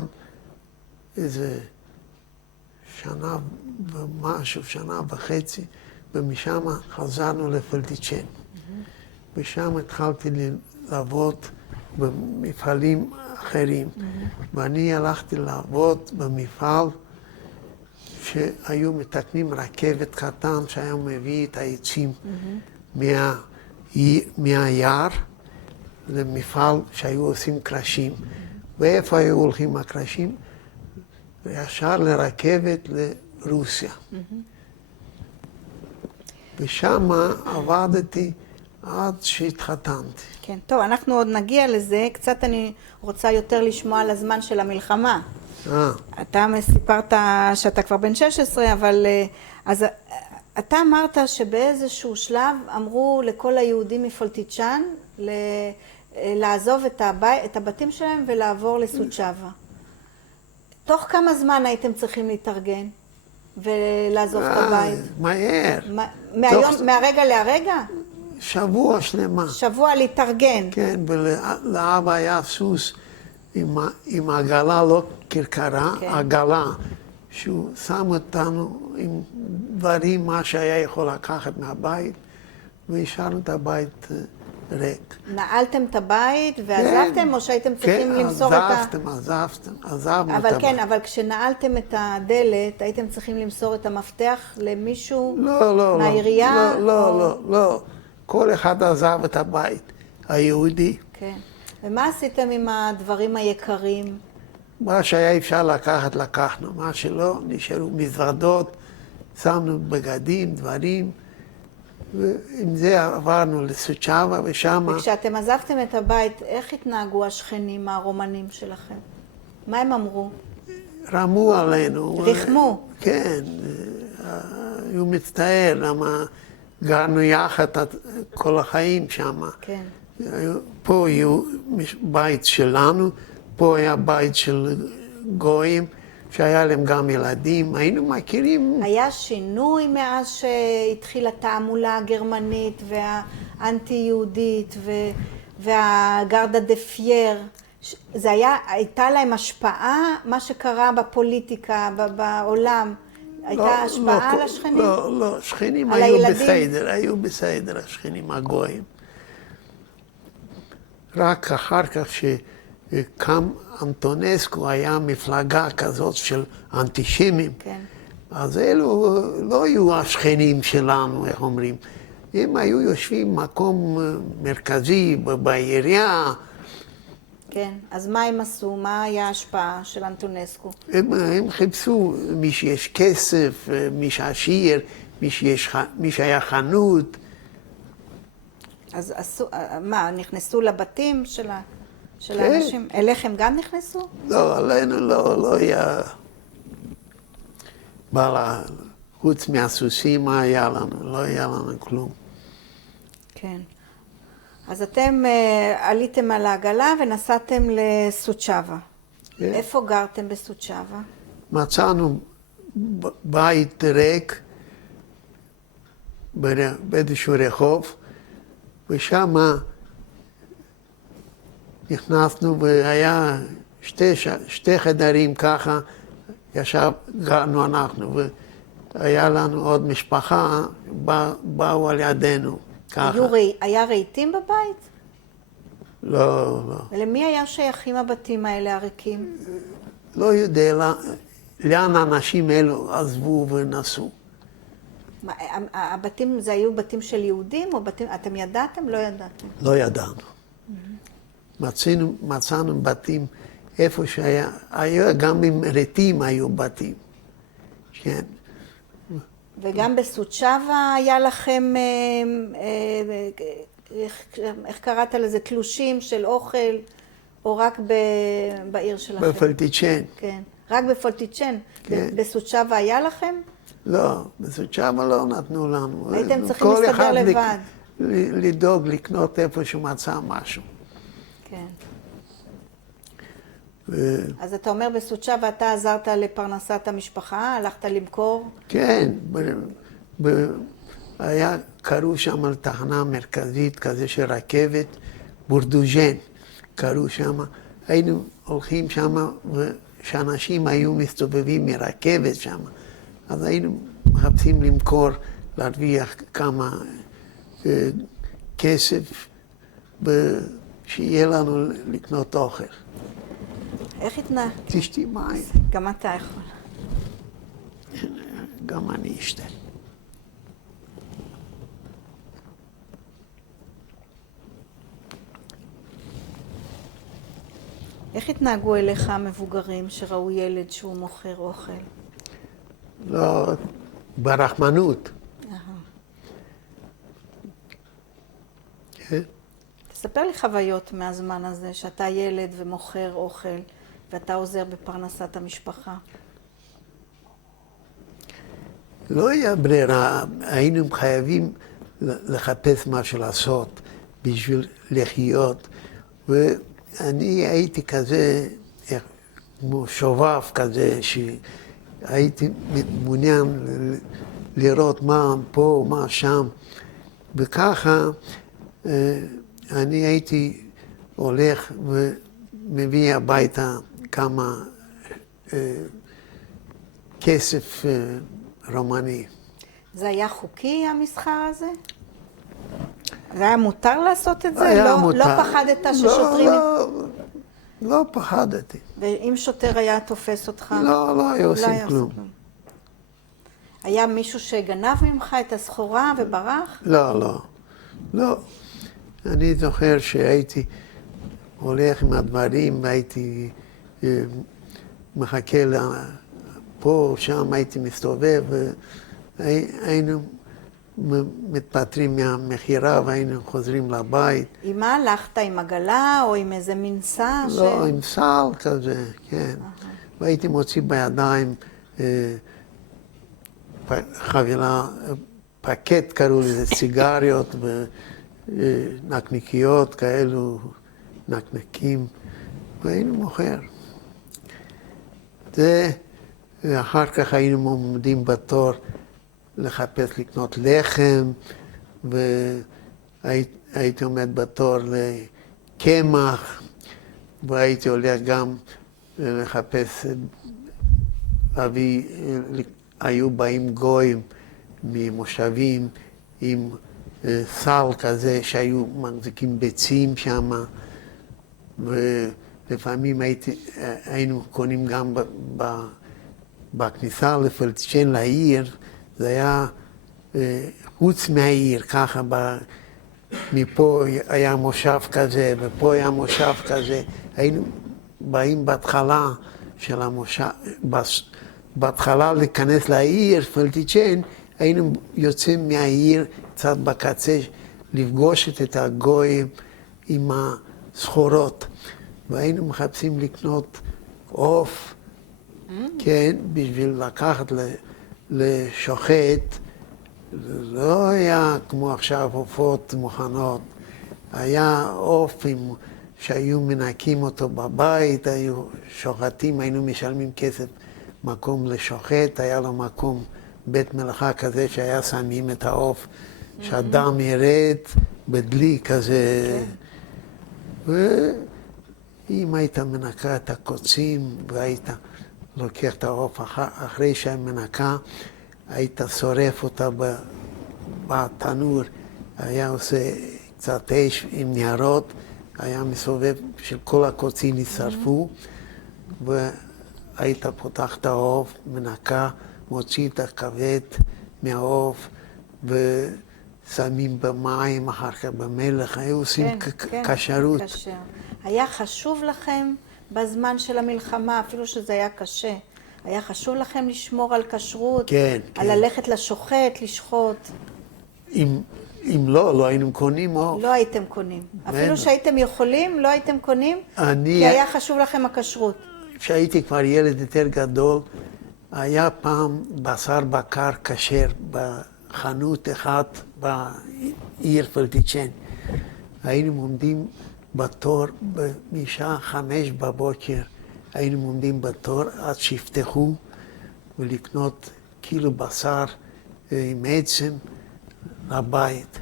איזה שנה ומשהו, שנה וחצי, ומשם חזרנו לפלטיצ'ן. ושם התחלתי לעבוד במפעלים אחרים. ואני הלכתי לעבוד במפעל שהיו מתקנים רכבת קטן שהיה מביא את העצים מהיער למפעל שהיו עושים קרשים. ואיפה היו הולכים הקרשים? ישר לרכבת לרוסיה. ושם עבדתי עד שהתחתנתי. כן, טוב, אנחנו עוד נגיע לזה. קצת אני רוצה יותר לשמוע על הזמן של המלחמה. אתה סיפרת שאתה כבר בן 16, אבל אז אתה אמרת שבאיזשהו שלב אמרו לכל היהודים מפולטיצ'ן לעזוב את הבתים שלהם ולעבור לסוצ'אבה. תוך כמה זמן הייתם צריכים להתארגן ולעזוב את הבית? מהר. מהרגע להרגע? שבוע שלמה. שבוע להתארגן. כן, ולאבא היה סוס עם עגלה, לא כרכרה, עגלה, שהוא שם אותנו עם דברים, מה שהיה יכול לקחת מהבית, והשארנו את הבית ריק. נעלתם את הבית ועזבתם, או שהייתם צריכים למסור את ה... כן, עזבנו את הבית. כן, אבל כשנעלתם את הדלת, הייתם צריכים למסור את המפתח למישהו מהעירייה? לא. כל אחד עזב את הבית, היהודי. כן. ומה עשיתם עם הדברים היקרים? מה שהיה אפשר לקחת, לקחנו. מה שלא, נשארו מזוודות, שמנו בגדים, דברים, ועם זה עברנו לסוצ'אבה ושם... וכשאתם עזבתם את הבית, איך התנהגו השכנים הרומנים שלכם? מה הם אמרו? רמו עלינו. רחמו? כן, היו מצטער, למה גרנו יחד כל החיים שם. כן. פה היו בית שלנו, פה היה בית של גויים, שהיה להם גם ילדים, היינו מכירים. היה שינוי מאז שהתחילה התעמולה הגרמנית והאנטי-יהודית והגרדה דה פייר? הייתה להם השפעה, מה שקרה בפוליטיקה, בעולם? הייתה השפעה על השכנים? לא, השכנים היו בסדר, השכנים הגויים. רק אחר כך שקם אנטונסקו, היה מפלגה כזאת של אנטישמים. כן. אז אלו לא היו השכנים שלנו, איך אומרים. הם היו יושבים במקום מרכזי, בעירייה. כן, אז מה הם עשו? מה היה ההשפעה של אנטונסקו? הם חיפשו מי שיש כסף, מי שעשיר, מי שהיה חנות. אז עשו, מה, נכנסו לבתים של האנשים? אליכם גם נכנסו? לא, עלינו לא היה בעל חוץ מהסוסים, מה היה לנו? לא היה לנו כלום. כן. אז אתם עליתם על העגלה ונסעתם לסוצ'אווה. כן. איפה גרתם בסוצ'אווה? מצאנו בית ריק באיזשהו רחוב, ושם נכנסנו והיה שתי חדרים ככה, גרנו אנחנו, והיה לנו עוד משפחה, באו על ידינו, ככה. היה רהיטים בבית? לא, לא. ולמי היה שייכים הבתים האלה הריקים? לא יודע לאן האנשים האלו עזבו ונסעו. הבתים, זה היו בתים של יהודים או בתים, אתם ידעתם? לא ידעתם? לא ידענו. מצאנו בתים איפה שהיה, גם עם רהיטים היו בתים. כן. וגם בסוצ'אווה היה לכם, איך קראת לזה, תלושים של אוכל, או רק בעיר שלכם? בפולטיצ'ן. כן. רק בפולטיצ'ן? כן. בסוצ'אווה היה לכם? לא, בסוצ'אווה לא נתנו לנו. הייתם צריכים להסתדר לבד. לדאוג לקנות איפה שמצא משהו. כן. אז אתה אומר בסוצ'אווה אתה עזרת לפרנסת המשפחה, הלכת למכור? כן, קראו שם על תחנה מרכזית כזה של רכבת, בורדוז'ן, קראו שם. היינו הולכים שם, ושאנשים היו מסתובבים מרכבת שם, אז היינו מחפשים למכור, להרוויח כמה כסף, שיהיה לנו לקנות אוכל. איך התנהג? תשתי מים. גם אתה יכול. גם אני אשתה. איך התנהגו אליך המבוגרים שראו ילד שהוא מוכר אוכל? לא, ברחמנות. כן. תספר לי חוויות מהזמן הזה, שאתה ילד ומוכר אוכל, ואתה עוזר בפרנסת המשפחה. לא היה ברירה, היינו חייבים לחפש משהו לעשות בשביל לחיות. ואני הייתי כזה, כמו שובב כזה, שהייתי מעוניין לראות מה פה, מה שם. וככה אני הייתי הולך ומביא הביתה כמה כסף רומני. זה היה חוקי המשחק הזה? זה היה מותר לעשות את זה? היה מותר. לא פחדת ששוטרים... לא פחדתי. ואם שוטר היה תופס אותך? לא היה עושים כלום. היה מישהו שגנב ממך את הסחורה וברח? לא. אני זוכר שהייתי הולך עם הדברים והייתי מחכה פה, שם הייתי מסתובב, והיינו מתפטרים מהמחירה והיינו חוזרים לבית. עם מה הלכת? עם עגלה או עם איזה מנסה? לא, עם סל כזה, כן. והייתי מוציא בידיים חבילה, פקט קראו לזה, סיגריות ונקניקיות כאלו, נקנקים, והיינו מוכר. ואחר כך היינו עומדים בתור לחפש לקנות לחם, והייתי עומד בתור לקמח, והייתי הולך גם לחפש, היו באים גויים ממושבים עם סל כזה שהיו מחזיקים ביצים שם, ולפעמים היינו קונים גם בכניסה לפולטיצ'ן לעיר, זה היה חוץ מהעיר, ככה מפה היה מושב כזה ופה היה מושב כזה, היינו באים בהתחלה של המושב, בהתחלה להיכנס לעיר, פולטיצ'ן, היינו יוצאים מהעיר קצת בקצה, לפגוש את הגויים עם הסחורות, והיינו מחפשים לקנות עוף, כן, בשביל לקחת לשוחט, לא היה כמו עכשיו עופות מוכנות. היה עוף שהיו מנקים אותו בבית, היו שוחטים, היינו משלמים כסף מקום לשוחט, היה לו מקום בית מלאכה כזה שהיה שמים את העוף, שהדם ירד בדלי כזה. ואם היית מנקה את הקוצים והיית לוקח את העוף אחרי שהמנקה, היית שורף אותה בתנור, היה עושה קצת אש עם ניירות, היה מסובב של כל הקוצים נשרפו, והיית פותח את העוף, מנקה, מוציא את הכבד מהעוף, ושמים במים, אחר כך במלח, היו עושים קשרות. היה חשוב לכם בזמן של המלחמה, אפילו שזה היה קשה, היה חשוב לכם לשמור על כשרות, על ללכת לשוחט, לשחוט? אם לא היינו קונים עוף. לא הייתם קונים. אפילו שהייתם יכולים, לא הייתם קונים? כי היה חשוב לכם הכשרות. כשהייתי כבר ילד יותר גדול, היה פעם בשר בקר כשר בחנות אחת בעיר פלטיצ'ן. היינו עומדים בתור משעה 5 בבוקר, היינו עומדים בתור עד שיפתחו ולקנות קילו בשר עם עצם לבית.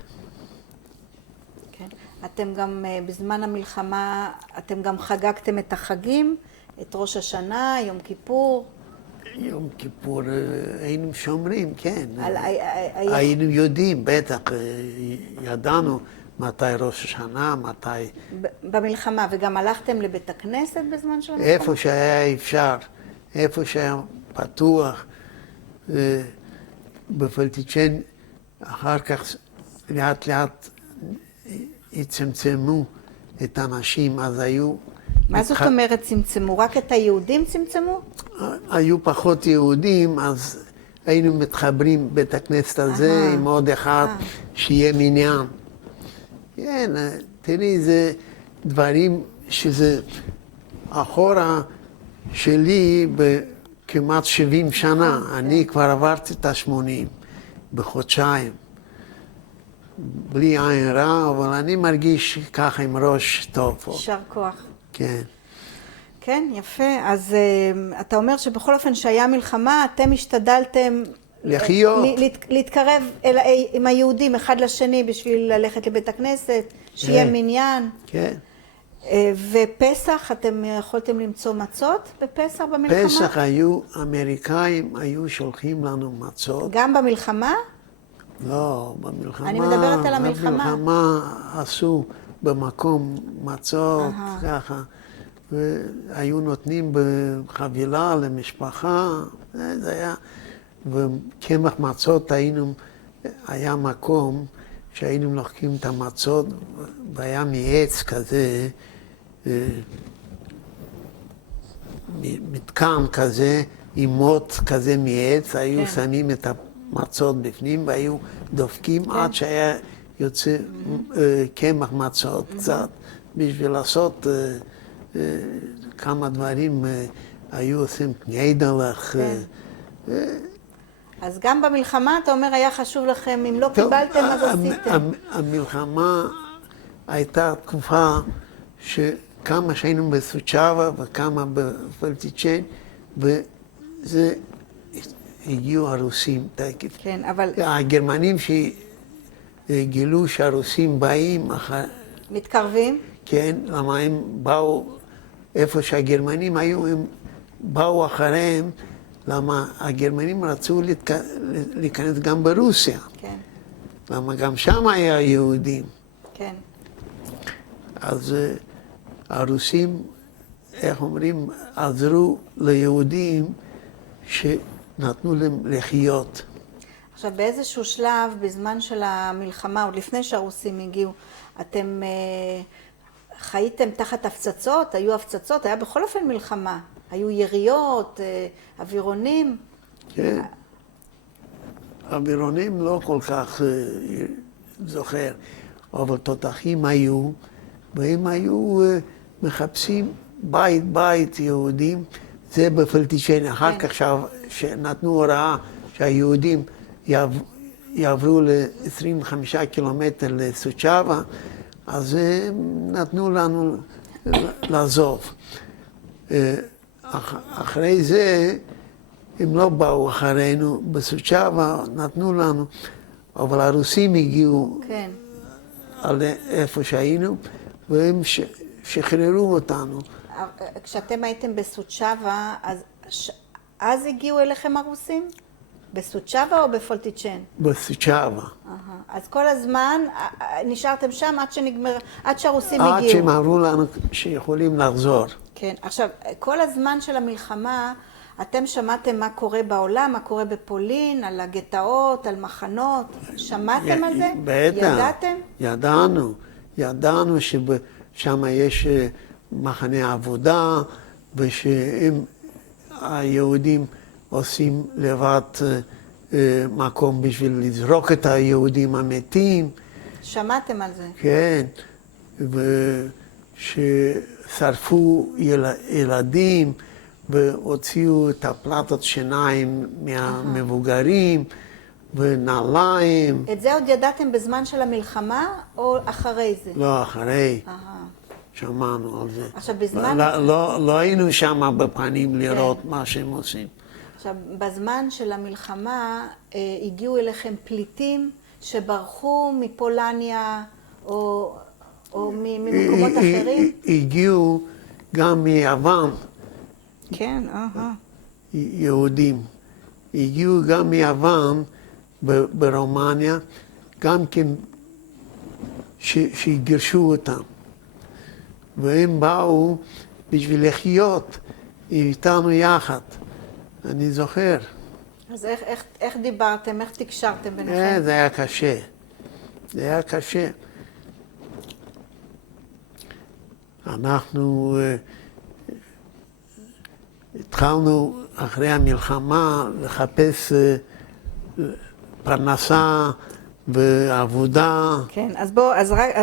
כן. אתם גם בזמן המלחמה, אתם גם חגגתם את החגים, את ראש השנה, יום כיפור? יום כיפור היינו שומרים, כן. היינו יודעים, בטח, ידענו מתי ראש השנה, מתי... במלחמה, וגם הלכתם לבית הכנסת בזמן של המלחמה? איפה שהיה אפשר, איפה שהיה פתוח. בפלטיצ'ן, אחר כך לאט לאט הצמצמו את האנשים, אז היו... מה זאת אומרת צמצמו? רק את היהודים צמצמו? היו פחות יהודים, אז היינו מתחברים בית הכנסת הזה עם עוד אחד שיהיה מניין. כן, תראי, זה דברים שזה אחורה שלי בכמעט 70 שנה. אני כבר עברתי את ה-80 בחודשיים. בלי עין רע, אבל אני מרגיש ככה עם ראש טוב. יישר כוח. כן. כן, יפה. אז אתה אומר שבכל אופן שהיה מלחמה, אתם השתדלתם... לחיות. להתקרב עם היהודים אחד לשני בשביל ללכת לבית הכנסת, שיהיה מניין. כן. ופסח, אתם יכולתם למצוא מצות בפסח במלחמה? פסח אמריקאים היו שולחים לנו מצות. גם במלחמה? לא, במלחמה. אני מדברת על המלחמה. במלחמה עשו במקום מצות, ככה. והיו נותנים בחבילה למשפחה, זה היה... וקמח מצות היה מקום שהיינו לוקחים את המצות, והיה מעץ כזה, מתקן כזה, עם מוט כזה מעץ, היו שמים את המצות בפנים והיו דופקים עד שהיה יוצא קמח מצות קצת, בשביל לעשות כמה דברים, היו עושים קניידלך. אז גם במלחמה, אתה אומר, היה חשוב לכם, אם לא קיבלתם, אז עשיתם. המלחמה הייתה תקופה שכמה שהיינו בסוצ'אבה וכמה בפלטיצ'ן, וזה הגיעו הרוסים תקף. כן, אבל... הגרמנים שגילו שהרוסים באים אחר... מתקרבים? כן, למה הם באו, איפה שהגרמנים היו, הם באו אחריהם, למה הגרמנים רצו להיכנס גם ברוסיה. כן. למה גם שם היה יהודים. כן. אז הרוסים, איך אומרים, עזרו ליהודים שנתנו להם לחיות. עכשיו, באיזשהו שלב, בזמן של המלחמה, עוד לפני שהרוסים הגיעו, אתם חייתם תחת הפצצות? היו הפצצות? היה בכל אופן מלחמה. היו יריות, אווירונים? כן. אווירונים לא כל כך זוכר, אבל תותחים היו, והם היו מחפשים בית יהודים, זה בפלטיצ'ן. אחר כך שנתנו הוראה שהיהודים יעברו ל-25 קילומטר לסוצ'אבה, אז נתנו לנו לעזוב. אחרי זה, הם לא באו אחרינו בסוצ'אבה, נתנו לנו, אבל הרוסים הגיעו כן. על איפה שהיינו, והם שחררו אותנו. כשאתם הייתם בסוצ'אבה, אז הגיעו אליכם הרוסים? בסוצ'אבה או בפולטיצ'ן? בסוצ'אבה. אז כל הזמן נשארתם שם עד שהרוסים הגיעו. עד שהם אמרו לנו שיכולים לחזור. כן, עכשיו, כל הזמן של המלחמה, אתם שמעתם מה קורה בעולם, מה קורה בפולין, על הגטאות, על מחנות, שמעתם על זה? בטח. ידעתם? ידענו ששם יש מחנה עבודה, ושהם היהודים עושים לבד מקום בשביל לזרוק את היהודים המתים. שמעתם על זה? כן, וששרפו ילדים והוציאו את הפלטות שיניים מהמבוגרים ונעליים. את זה עוד ידעתם בזמן של המלחמה או אחרי זה? לא, אחרי. שמענו על זה. עכשיו, בזמן... לא היינו שם בפנים לראות מה שהם עושים. עכשיו, בזמן של המלחמה הגיעו אליכם פליטים שברחו מפולניה או ממקומות אחרים? הגיעו גם מיוון. כן, יהודים. הגיעו גם מיוון ברומניה, גם כן שגירשו אותם. והם באו בשביל לחיות איתנו יחד. אני זוכר. אז איך דיברתם? איך תקשרתם ביניכם? זה היה קשה. זה היה קשה. אנחנו התחלנו אחרי המלחמה לחפש פרנסה ועבודה. כן, אז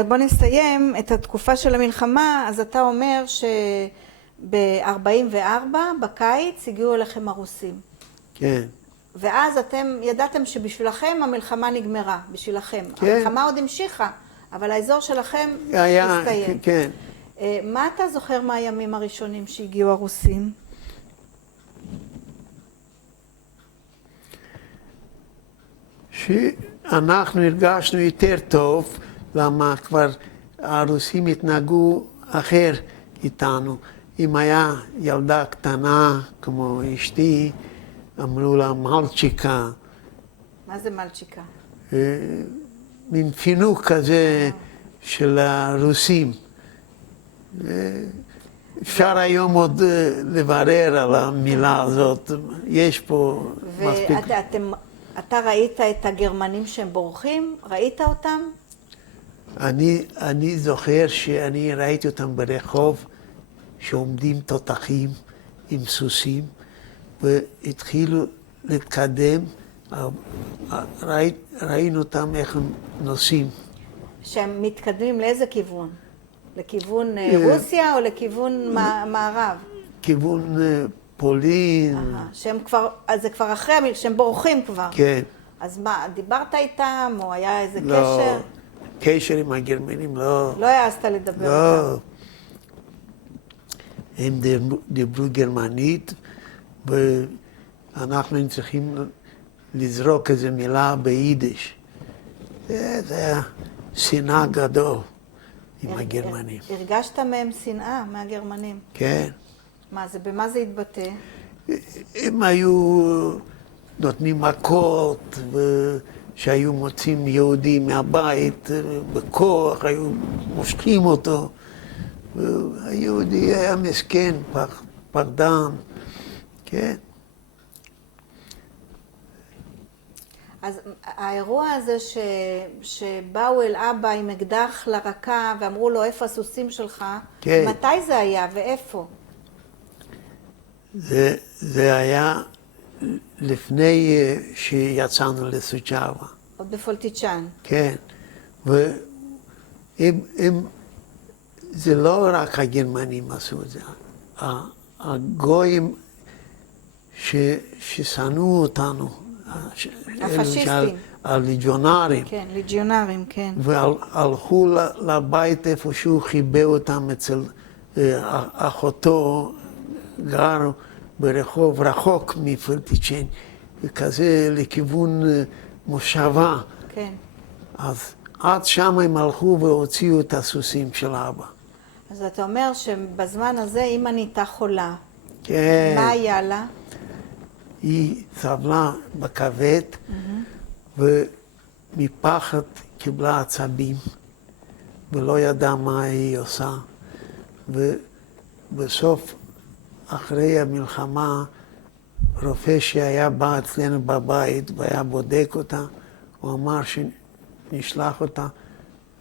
בוא נסיים את התקופה של המלחמה. אז אתה אומר שב-44 בקיץ הגיעו אליכם הרוסים. כן. ואז אתם ידעתם שבשבילכם המלחמה נגמרה, בשבילכם. כן. המלחמה עוד המשיכה, אבל האזור שלכם הסתיים. כן. מה אתה זוכר מהימים הראשונים שהגיעו הרוסים? שאנחנו הרגשנו יותר טוב, למה כבר הרוסים התנהגו אחר איתנו. אם היה ילדה קטנה כמו אשתי, אמרו לה מלצ'יקה. מה זה מלצ'יקה? מין פינוק כזה של הרוסים. אפשר היום עוד לברר על המילה הזאת, יש פה מספיק. אתה ראית את הגרמנים שהם בורחים? ראית אותם? אני זוכר שאני ראיתי אותם ברחוב, שעומדים תותחים עם סוסים, והתחילו להתקדם, ראינו אותם איך הם נוסעים. שהם מתקדמים לאיזה כיוון? לכיוון רוסיה או לכיוון מערב? כיוון פולין. שהם כבר, אז זה כבר אחרי, שהם בורחים כבר. כן. אז מה, דיברת איתם או היה איזה לא, קשר? קשר עם הגרמנים, לא. לא העזת לדבר לא. איתם? הם דיברו גרמנית, ואנחנו צריכים לזרוק איזו מילה ביידיש. זה היה שנאה גדול עם הגרמנים. הרגשת מהם שנאה מהגרמנים? כן. מה זה, במה זה התבטא? הם היו נותנים מכות, שהיו מוצאים יהודי מהבית בכוח, היו מושכים אותו. היהודי היה מסכן, פחדן, כן. אז האירוע הזה שבאו אל אבא עם אקדח לרקה ואמרו לו איפה הסוסים שלך, כן. מתי זה היה ואיפה? זה היה לפני שיצאנו לסוצ'אבה. עוד בפולטיצ'ן. כן, זה לא רק הגרמנים עשו את זה, הגויים ששנאו אותנו, הפשיסטים. הליגיונרים. כן, ליגיונרים, כן. והלכו לבית איפה שהוא חיבר אותם אצל אחותו, גר ברחוב רחוק מפלטיצ'ן, וכזה לכיוון מושבה. כן. אז עד שם הם הלכו והוציאו את הסוסים של אבא. אז אתה אומר שבזמן הזה אמא נהייתה חולה. כן. מה היה לה? היא סבלה בכבד, ומפחד קיבלה עצבים, ולא ידעה מה היא עושה. ובסוף, אחרי המלחמה, רופא שהיה בא אצלנו בבית והיה בודק אותה, הוא אמר שנשלח אותה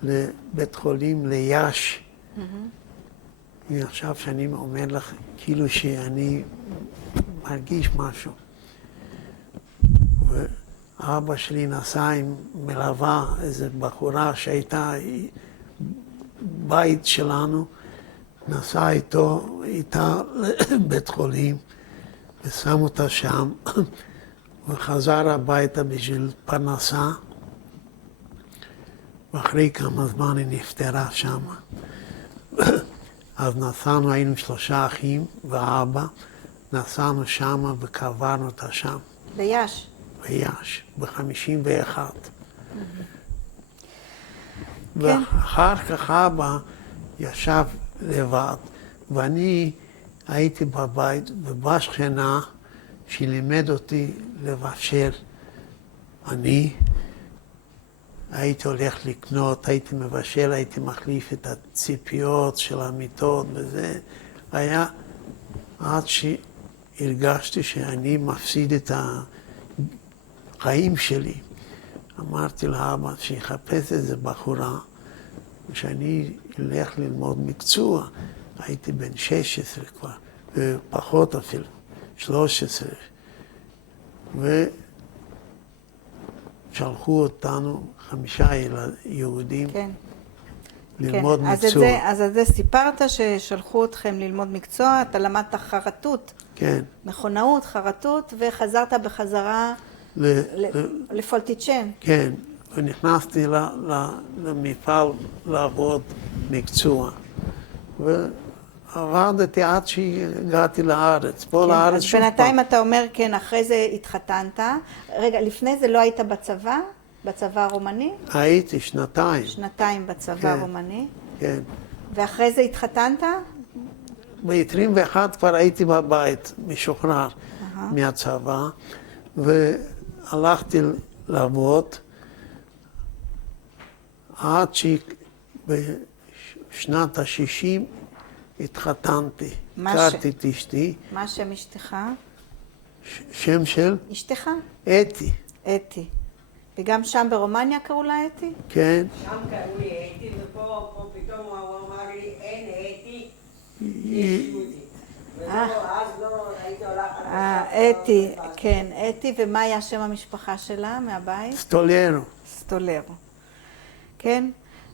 לבית חולים ליאש. עכשיו שאני אומר לך, כאילו שאני מרגיש משהו. ואבא שלי נסע עם מלווה, איזו בחורה שהייתה בית שלנו, נסע איתה לבית חולים, ושם אותה שם, וחזר הביתה בשביל פרנסה, ואחרי כמה זמן היא נפטרה שם. אז נסענו, היינו 3 אחים ואבא, נסענו שם וקברנו אותה שם. ביאש. ביאש, ב-51. ואחר כך אבא ישב לבד, ואני הייתי בבית, ובאה שכנה שלימד אותי לבשל. אני הייתי הולך לקנות, הייתי מבשל, הייתי מחליף את הציפיות של המיטות וזה. היה עד שהרגשתי שאני מפסיד את החיים שלי. אמרתי לאבא שיחפש איזה בחורה, ושאני אלך ללמוד מקצוע. הייתי בן 16 כבר, פחות אפילו, 13. ושלחו אותנו 5 יהודים כן. ללמוד כן. מקצוע. אז את זה סיפרת ששלחו אתכם ללמוד מקצוע, אתה למדת חרטות. כן. מכונאות, חרטות, וחזרת בחזרה לפולטיצ'ן. כן, ונכנסתי למפעל לעבוד מקצוע. ועבדתי עד שהגעתי לארץ. פה כן, לארץ אז שוב בינתיים פעם. אתה אומר, כן, אחרי זה התחתנת. רגע, לפני זה לא היית בצבא? בצבא הרומני? הייתי 2 2 בצבא כן. הרומני. כן. ואחרי זה התחתנת? ב-21 כבר הייתי בבית, משוחרר מהצבא, והלכתי לעבוד עד שבשנת ה-60 התחתנתי. הכרתי את אשתי. מה שם אשתך? שם של? אשתך? אתי. אתי. וגם שם ברומניה קראו לה אתי? כן. שם קראו לי אתי, ופה פתאום הוא אמר לי, אין אתי, יש יהודית. אז לא הייתי הולכת... אתי, כן, אתי, ומה היה שם המשפחה שלה מהבית? סטולרו. סטולרו. כן?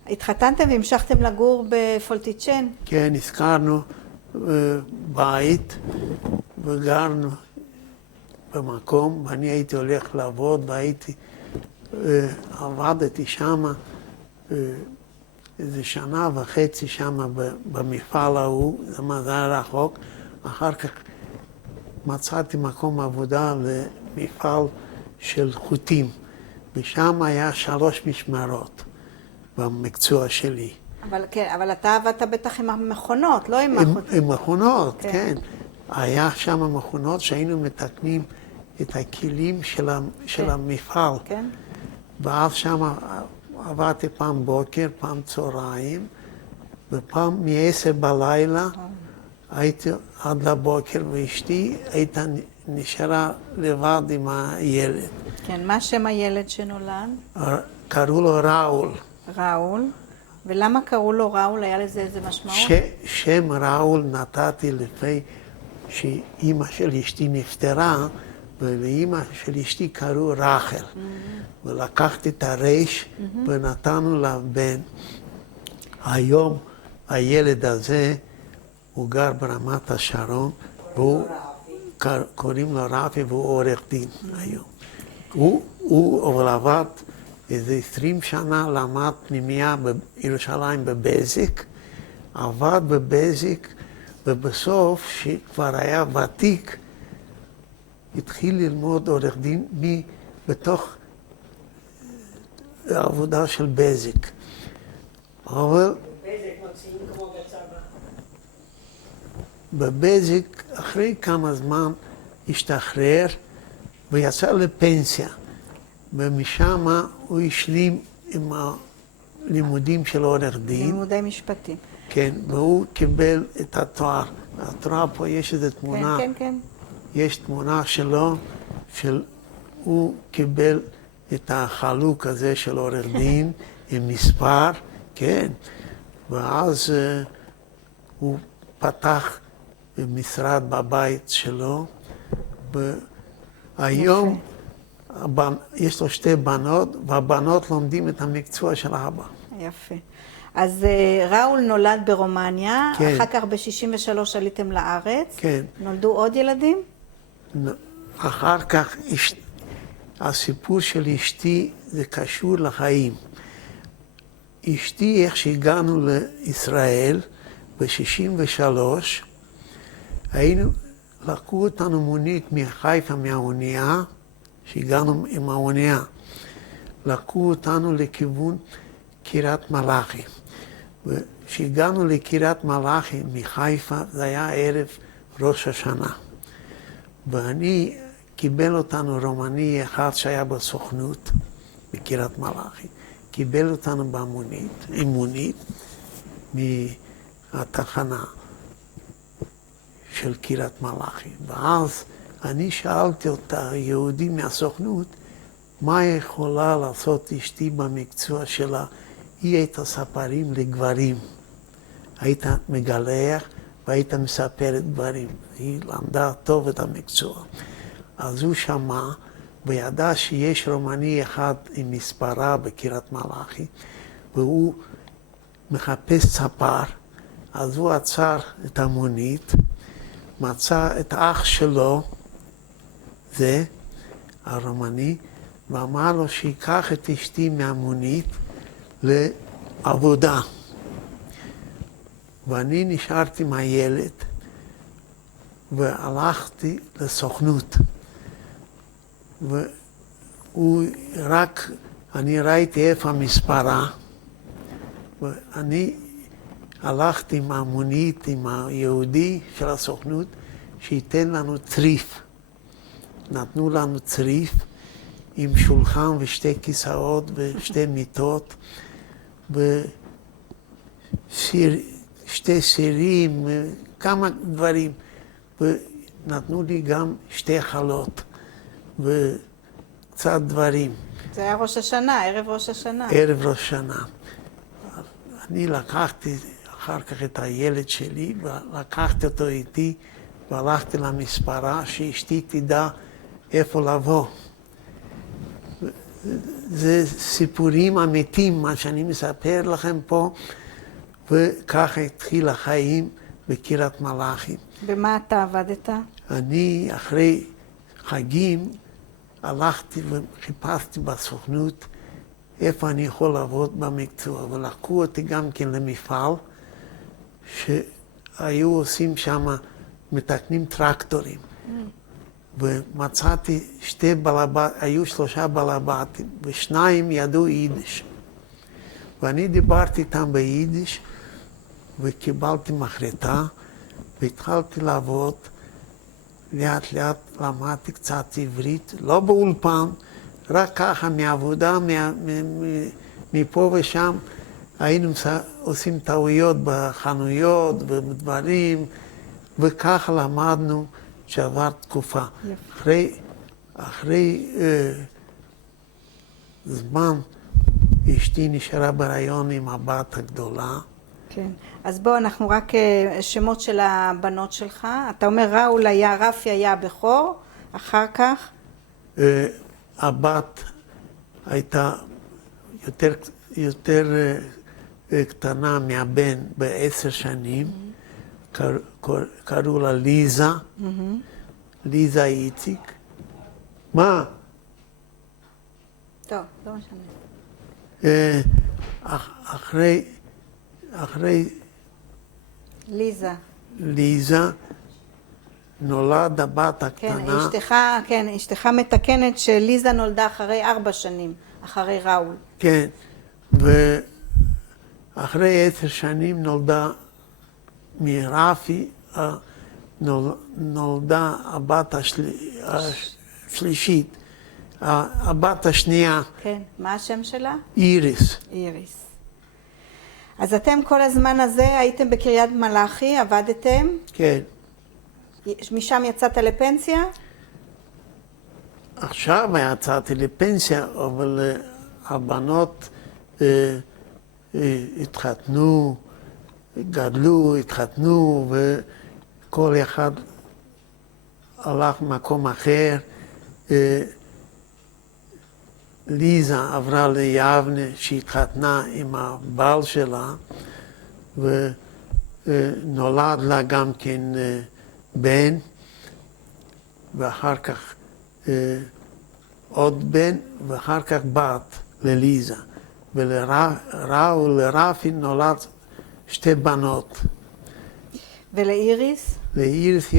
התחתנתם והמשכתם לגור בפולטיצ'ן? כן, הזכרנו בית וגרנו במקום, ואני הייתי הולך לעבוד והייתי, עבדתי שם איזה 1.5 שנה שם במפעל ההוא, זה היה רחוק. אחר כך מצאתי מקום עבודה למפעל של חוטים, ושם היה 3 משמרות במקצוע שלי. אבל אתה עבדת בטח עם המכונות, לא עם החוטים. עם מכונות, כן. היה שם מכונות שהיינו מתקנים את הכלים של המפעל. כן. ואז שם עבדתי פעם בוקר, פעם צהריים, ופעם מ-10 בלילה הייתי עד לבוקר, ואשתי הייתה נשארה לבד עם הילד. כן, מה שם הילד שנולד? קראו לו ראול. ראול. ולמה קראו לו ראול? היה לזה איזה משמעות? שם ראול נתתי לפני שאימא של אשתי נפטרה, ולאימא של אשתי קראו רחל. ולקחתי את הרש ונתנו לבן. היום הילד הזה, הוא גר ברמת השרון, והוא קוראים לו רפי והוא עורך דין היום. הוא אבל עבד איזה 20 שנה, למד פנימייה בירושלים בבזק, עבד בבזק, ובסוף, שכבר היה ותיק, התחיל ללמוד עורך דין בתוך העבודה של בזק. אבל בזק מוציאים כמו בצבא. בבזק, אחרי כמה זמן, השתחרר ויצא לפנסיה. ומשם הוא השלים עם הלימודים של עורך דין. לימודי משפטים. כן, והוא קיבל את התואר. התואר פה יש איזו תמונה. כן, כן, כן. יש תמונה שלו, הוא קיבל את החלוק הזה של עורך דין עם מספר, כן. ואז הוא פתח משרד בבית שלו. והיום יש לו 2 בנות, והבנות לומדים את המקצוע של האבא. יפה. אז ראול נולד ברומניה, כן. אחר כך ב-63 עליתם לארץ. כן. נולדו עוד ילדים? אחר כך הסיפור של אשתי זה קשור לחיים. אשתי, איך שהגענו לישראל ב-63, לקחו אותנו מונית מחיפה מהאונייה, שהגענו עם האונייה, לקחו אותנו לכיוון קריית מלאכי. וכשהגענו לקריית מלאכי מחיפה, זה היה ערב ראש השנה. ואני, קיבל אותנו רומני אחד שהיה בסוכנות בקריית מלאכי, קיבל אותנו במונית, עם מונית מהתחנה של קריית מלאכי. ואז אני שאלתי אותה, יהודי מהסוכנות, מה היא יכולה לעשות אשתי במקצוע שלה? היא הייתה ספרים לגברים. היית מגלח והיית מספרת דברים. היא למדה טוב את המקצוע. אז הוא שמע וידע שיש רומני אחד עם מספרה בקריית מלאכי, והוא מחפש ספר. אז הוא עצר את המונית, מצא את אח שלו, זה הרומני, ואמר לו שיקח את אשתי מהמונית לעבודה. ואני נשארתי עם הילד והלכתי לסוכנות. אני ראיתי איפה המספרה, ואני הלכתי עם המונית, עם היהודי של הסוכנות, שייתן לנו צריף. נתנו לנו צריף עם שולחן ושתי כיסאות ושתי מיטות, ושתי סירים, כמה דברים. ונתנו לי גם 2 חלות וקצת דברים. זה היה ראש השנה, ערב ראש השנה. ערב ראש השנה. אני לקחתי אחר כך את הילד שלי, ולקחתי אותו איתי, והלכתי למספרה, שאשתי תדע איפה לבוא. זה סיפורים אמיתיים, מה שאני מספר לכם פה, וככה התחיל החיים בקריית מלאכי. במה אתה עבדת? אני אחרי חגים הלכתי וחיפשתי בסוכנות איפה אני יכול לעבוד במקצוע, ולקחו אותי גם כן למפעל שהיו עושים שם, מתקנים טרקטורים. ומצאתי היו 3 בלבטים, ו2 ידעו יידיש. ואני דיברתי איתם ביידיש, וקיבלתי מחרטה, והתחלתי לעבוד. לאט לאט למדתי קצת עברית, לא באולפן, רק ככה מעבודה, מפה ושם. היינו עושים טעויות בחנויות ובדברים, וככה למדנו שעבר תקופה. אחרי זמן, אשתי נשארה בהיריון עם הבת הגדולה. כן. אז בואו, אנחנו רק שמות של הבנות שלך. אתה אומר ראול היה, רפי היה הבכור, אחר כך? הבת הייתה יותר קטנה מהבן ב10 שנים. קראו לה ליזה, ליזה איציק. מה? טוב, לא משנה. אחרי ליזה. ליזה נולד הבת הקטנה. כן, אשתך מתקנת שליזה נולדה אחרי 4 שנים, אחרי ראול. כן, ואחרי 10 שנים נולדה מרפי, נולדה הבת השלישית, הבת השנייה. כן, מה השם שלה? איריס. איריס. אז אתם כל הזמן הזה הייתם בקריית מלאכי, עבדתם? כן. משם יצאת לפנסיה? עכשיו יצאתי לפנסיה, אבל הבנות התחתנו, גדלו, התחתנו, וכל אחד הלך למקום אחר. ליזה עברה ליבנה, שהתחתנה עם הבעל שלה, ונולד לה גם כן בן, ואחר כך עוד בן, ואחר כך בת לליזה. ולראול, לרפי נולד 2 בנות. ולאיריס? לאיריס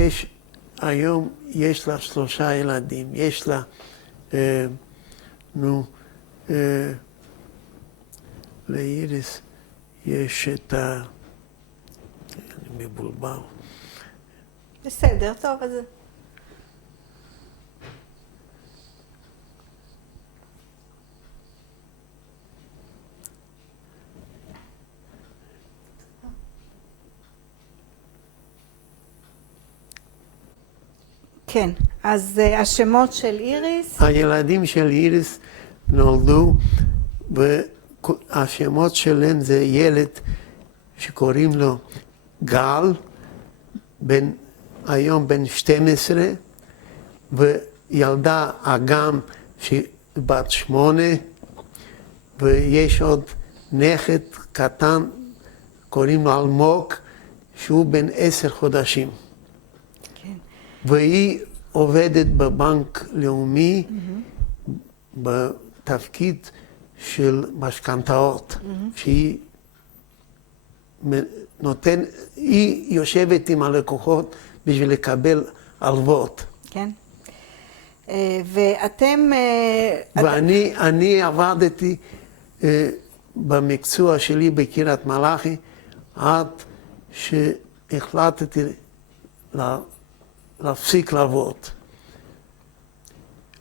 היום יש לה 3 ילדים. יש לה, לאיריס יש את אני מבולבל. בסדר, טוב, אז... כן, אז השמות של איריס? הילדים של איריס נולדו, והשמות שלהם זה ילד שקוראים לו גל, היום בן 12, וילדה אגם בת 8, ויש עוד נכד קטן, קוראים לו אלמוג, שהוא בן 10 חודשים. כן. והיא עובדת בבנק לאומי, בתפקיד של משכנתאות, שהיא היא יושבת עם הלקוחות בשביל לקבל הלוואות. כן. ואתם... ואני עבדתי במקצוע שלי בקריית מלאכי, עד שהחלטתי להפסיק לעבוד.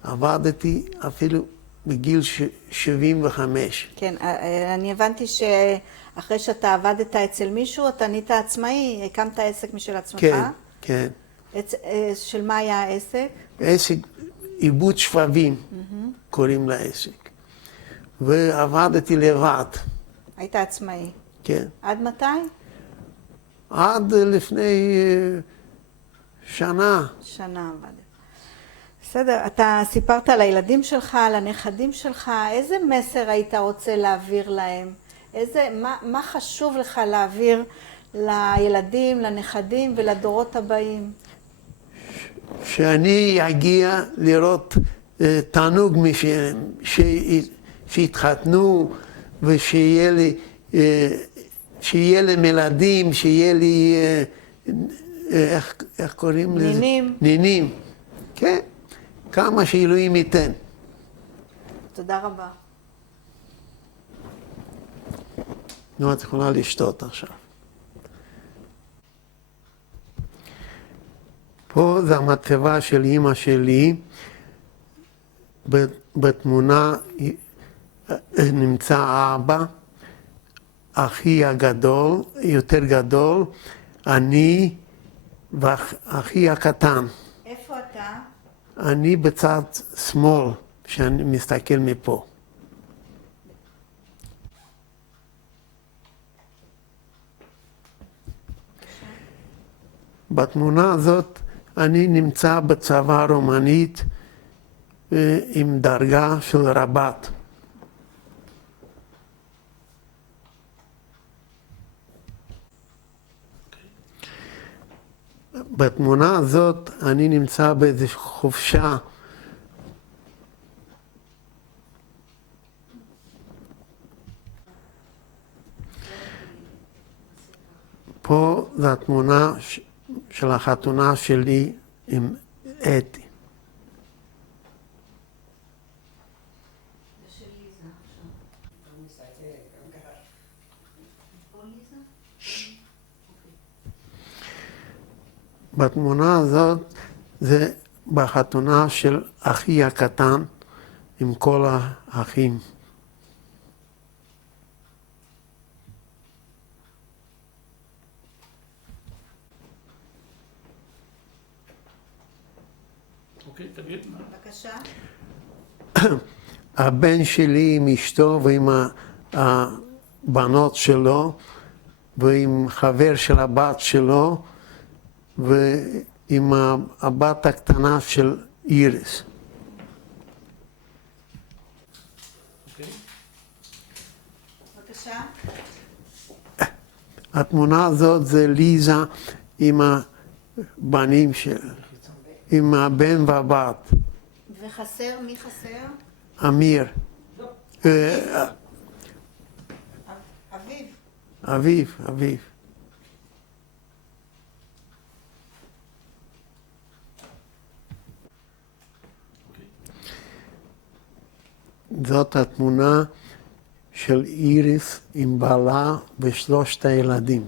עבדתי אפילו בגיל 75. כן, אני הבנתי שאחרי שאתה עבדת אצל מישהו, אתה נהיית עצמאי, הקמת עסק משל עצמך. כן, כן. של מה היה העסק? עסק עיבוד שבבים, קוראים לעסק. ועבדתי לבד. היית עצמאי. כן. עד מתי? עד לפני שנה. שנה עבדת. בסדר, אתה סיפרת על הילדים שלך, על הנכדים שלך, איזה מסר היית רוצה להעביר להם? מה חשוב לך להעביר לילדים, לנכדים ולדורות הבאים? שאני אגיע לראות תענוג שיתחתנו ושיהיה לי, שיהיה להם ילדים, שיהיה לי, איך קוראים לזה? נינים. נינים, כן. כמה שאלוהים ייתן. תודה רבה. נו, את יכולה לשתות עכשיו. פה זה המצבה של אמא שלי. בתמונה נמצא אבא, אחי הגדול, יותר גדול, אני ואחי הקטן. איפה אתה? אני בצד שמאל, שאני מסתכל מפה. בתמונה הזאת אני נמצא בצבא רומנית עם דרגה של רב"ט. בתמונה הזאת אני נמצא באיזו חופשה פה זו התמונה של החתונה שלי עם אתי. אני מסתכל, גם ככה. בתמונה הזאת זה בחתונה של אחי הקטן עם כל האחים. אוקיי, תגיד מה. בבקשה. הבן שלי עם אשתו ועם הבנות שלו ועם חבר של הבת שלו ועם הבת הקטנה של איריס. אוקיי. בבקשה. התמונה הזאת זה ליזה עם הבנים שלה, עם הבן והבת. וחסר, מי חסר? אמיר. אביב. אביב. זאת התמונה של איריס עם בעלה ושלושת הילדים.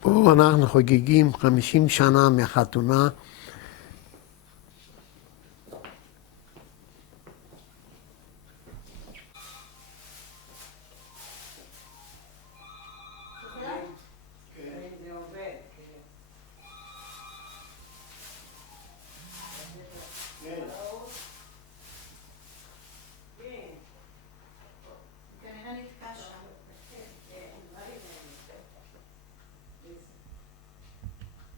פה אנחנו חוגגים 50 שנה מהחתונה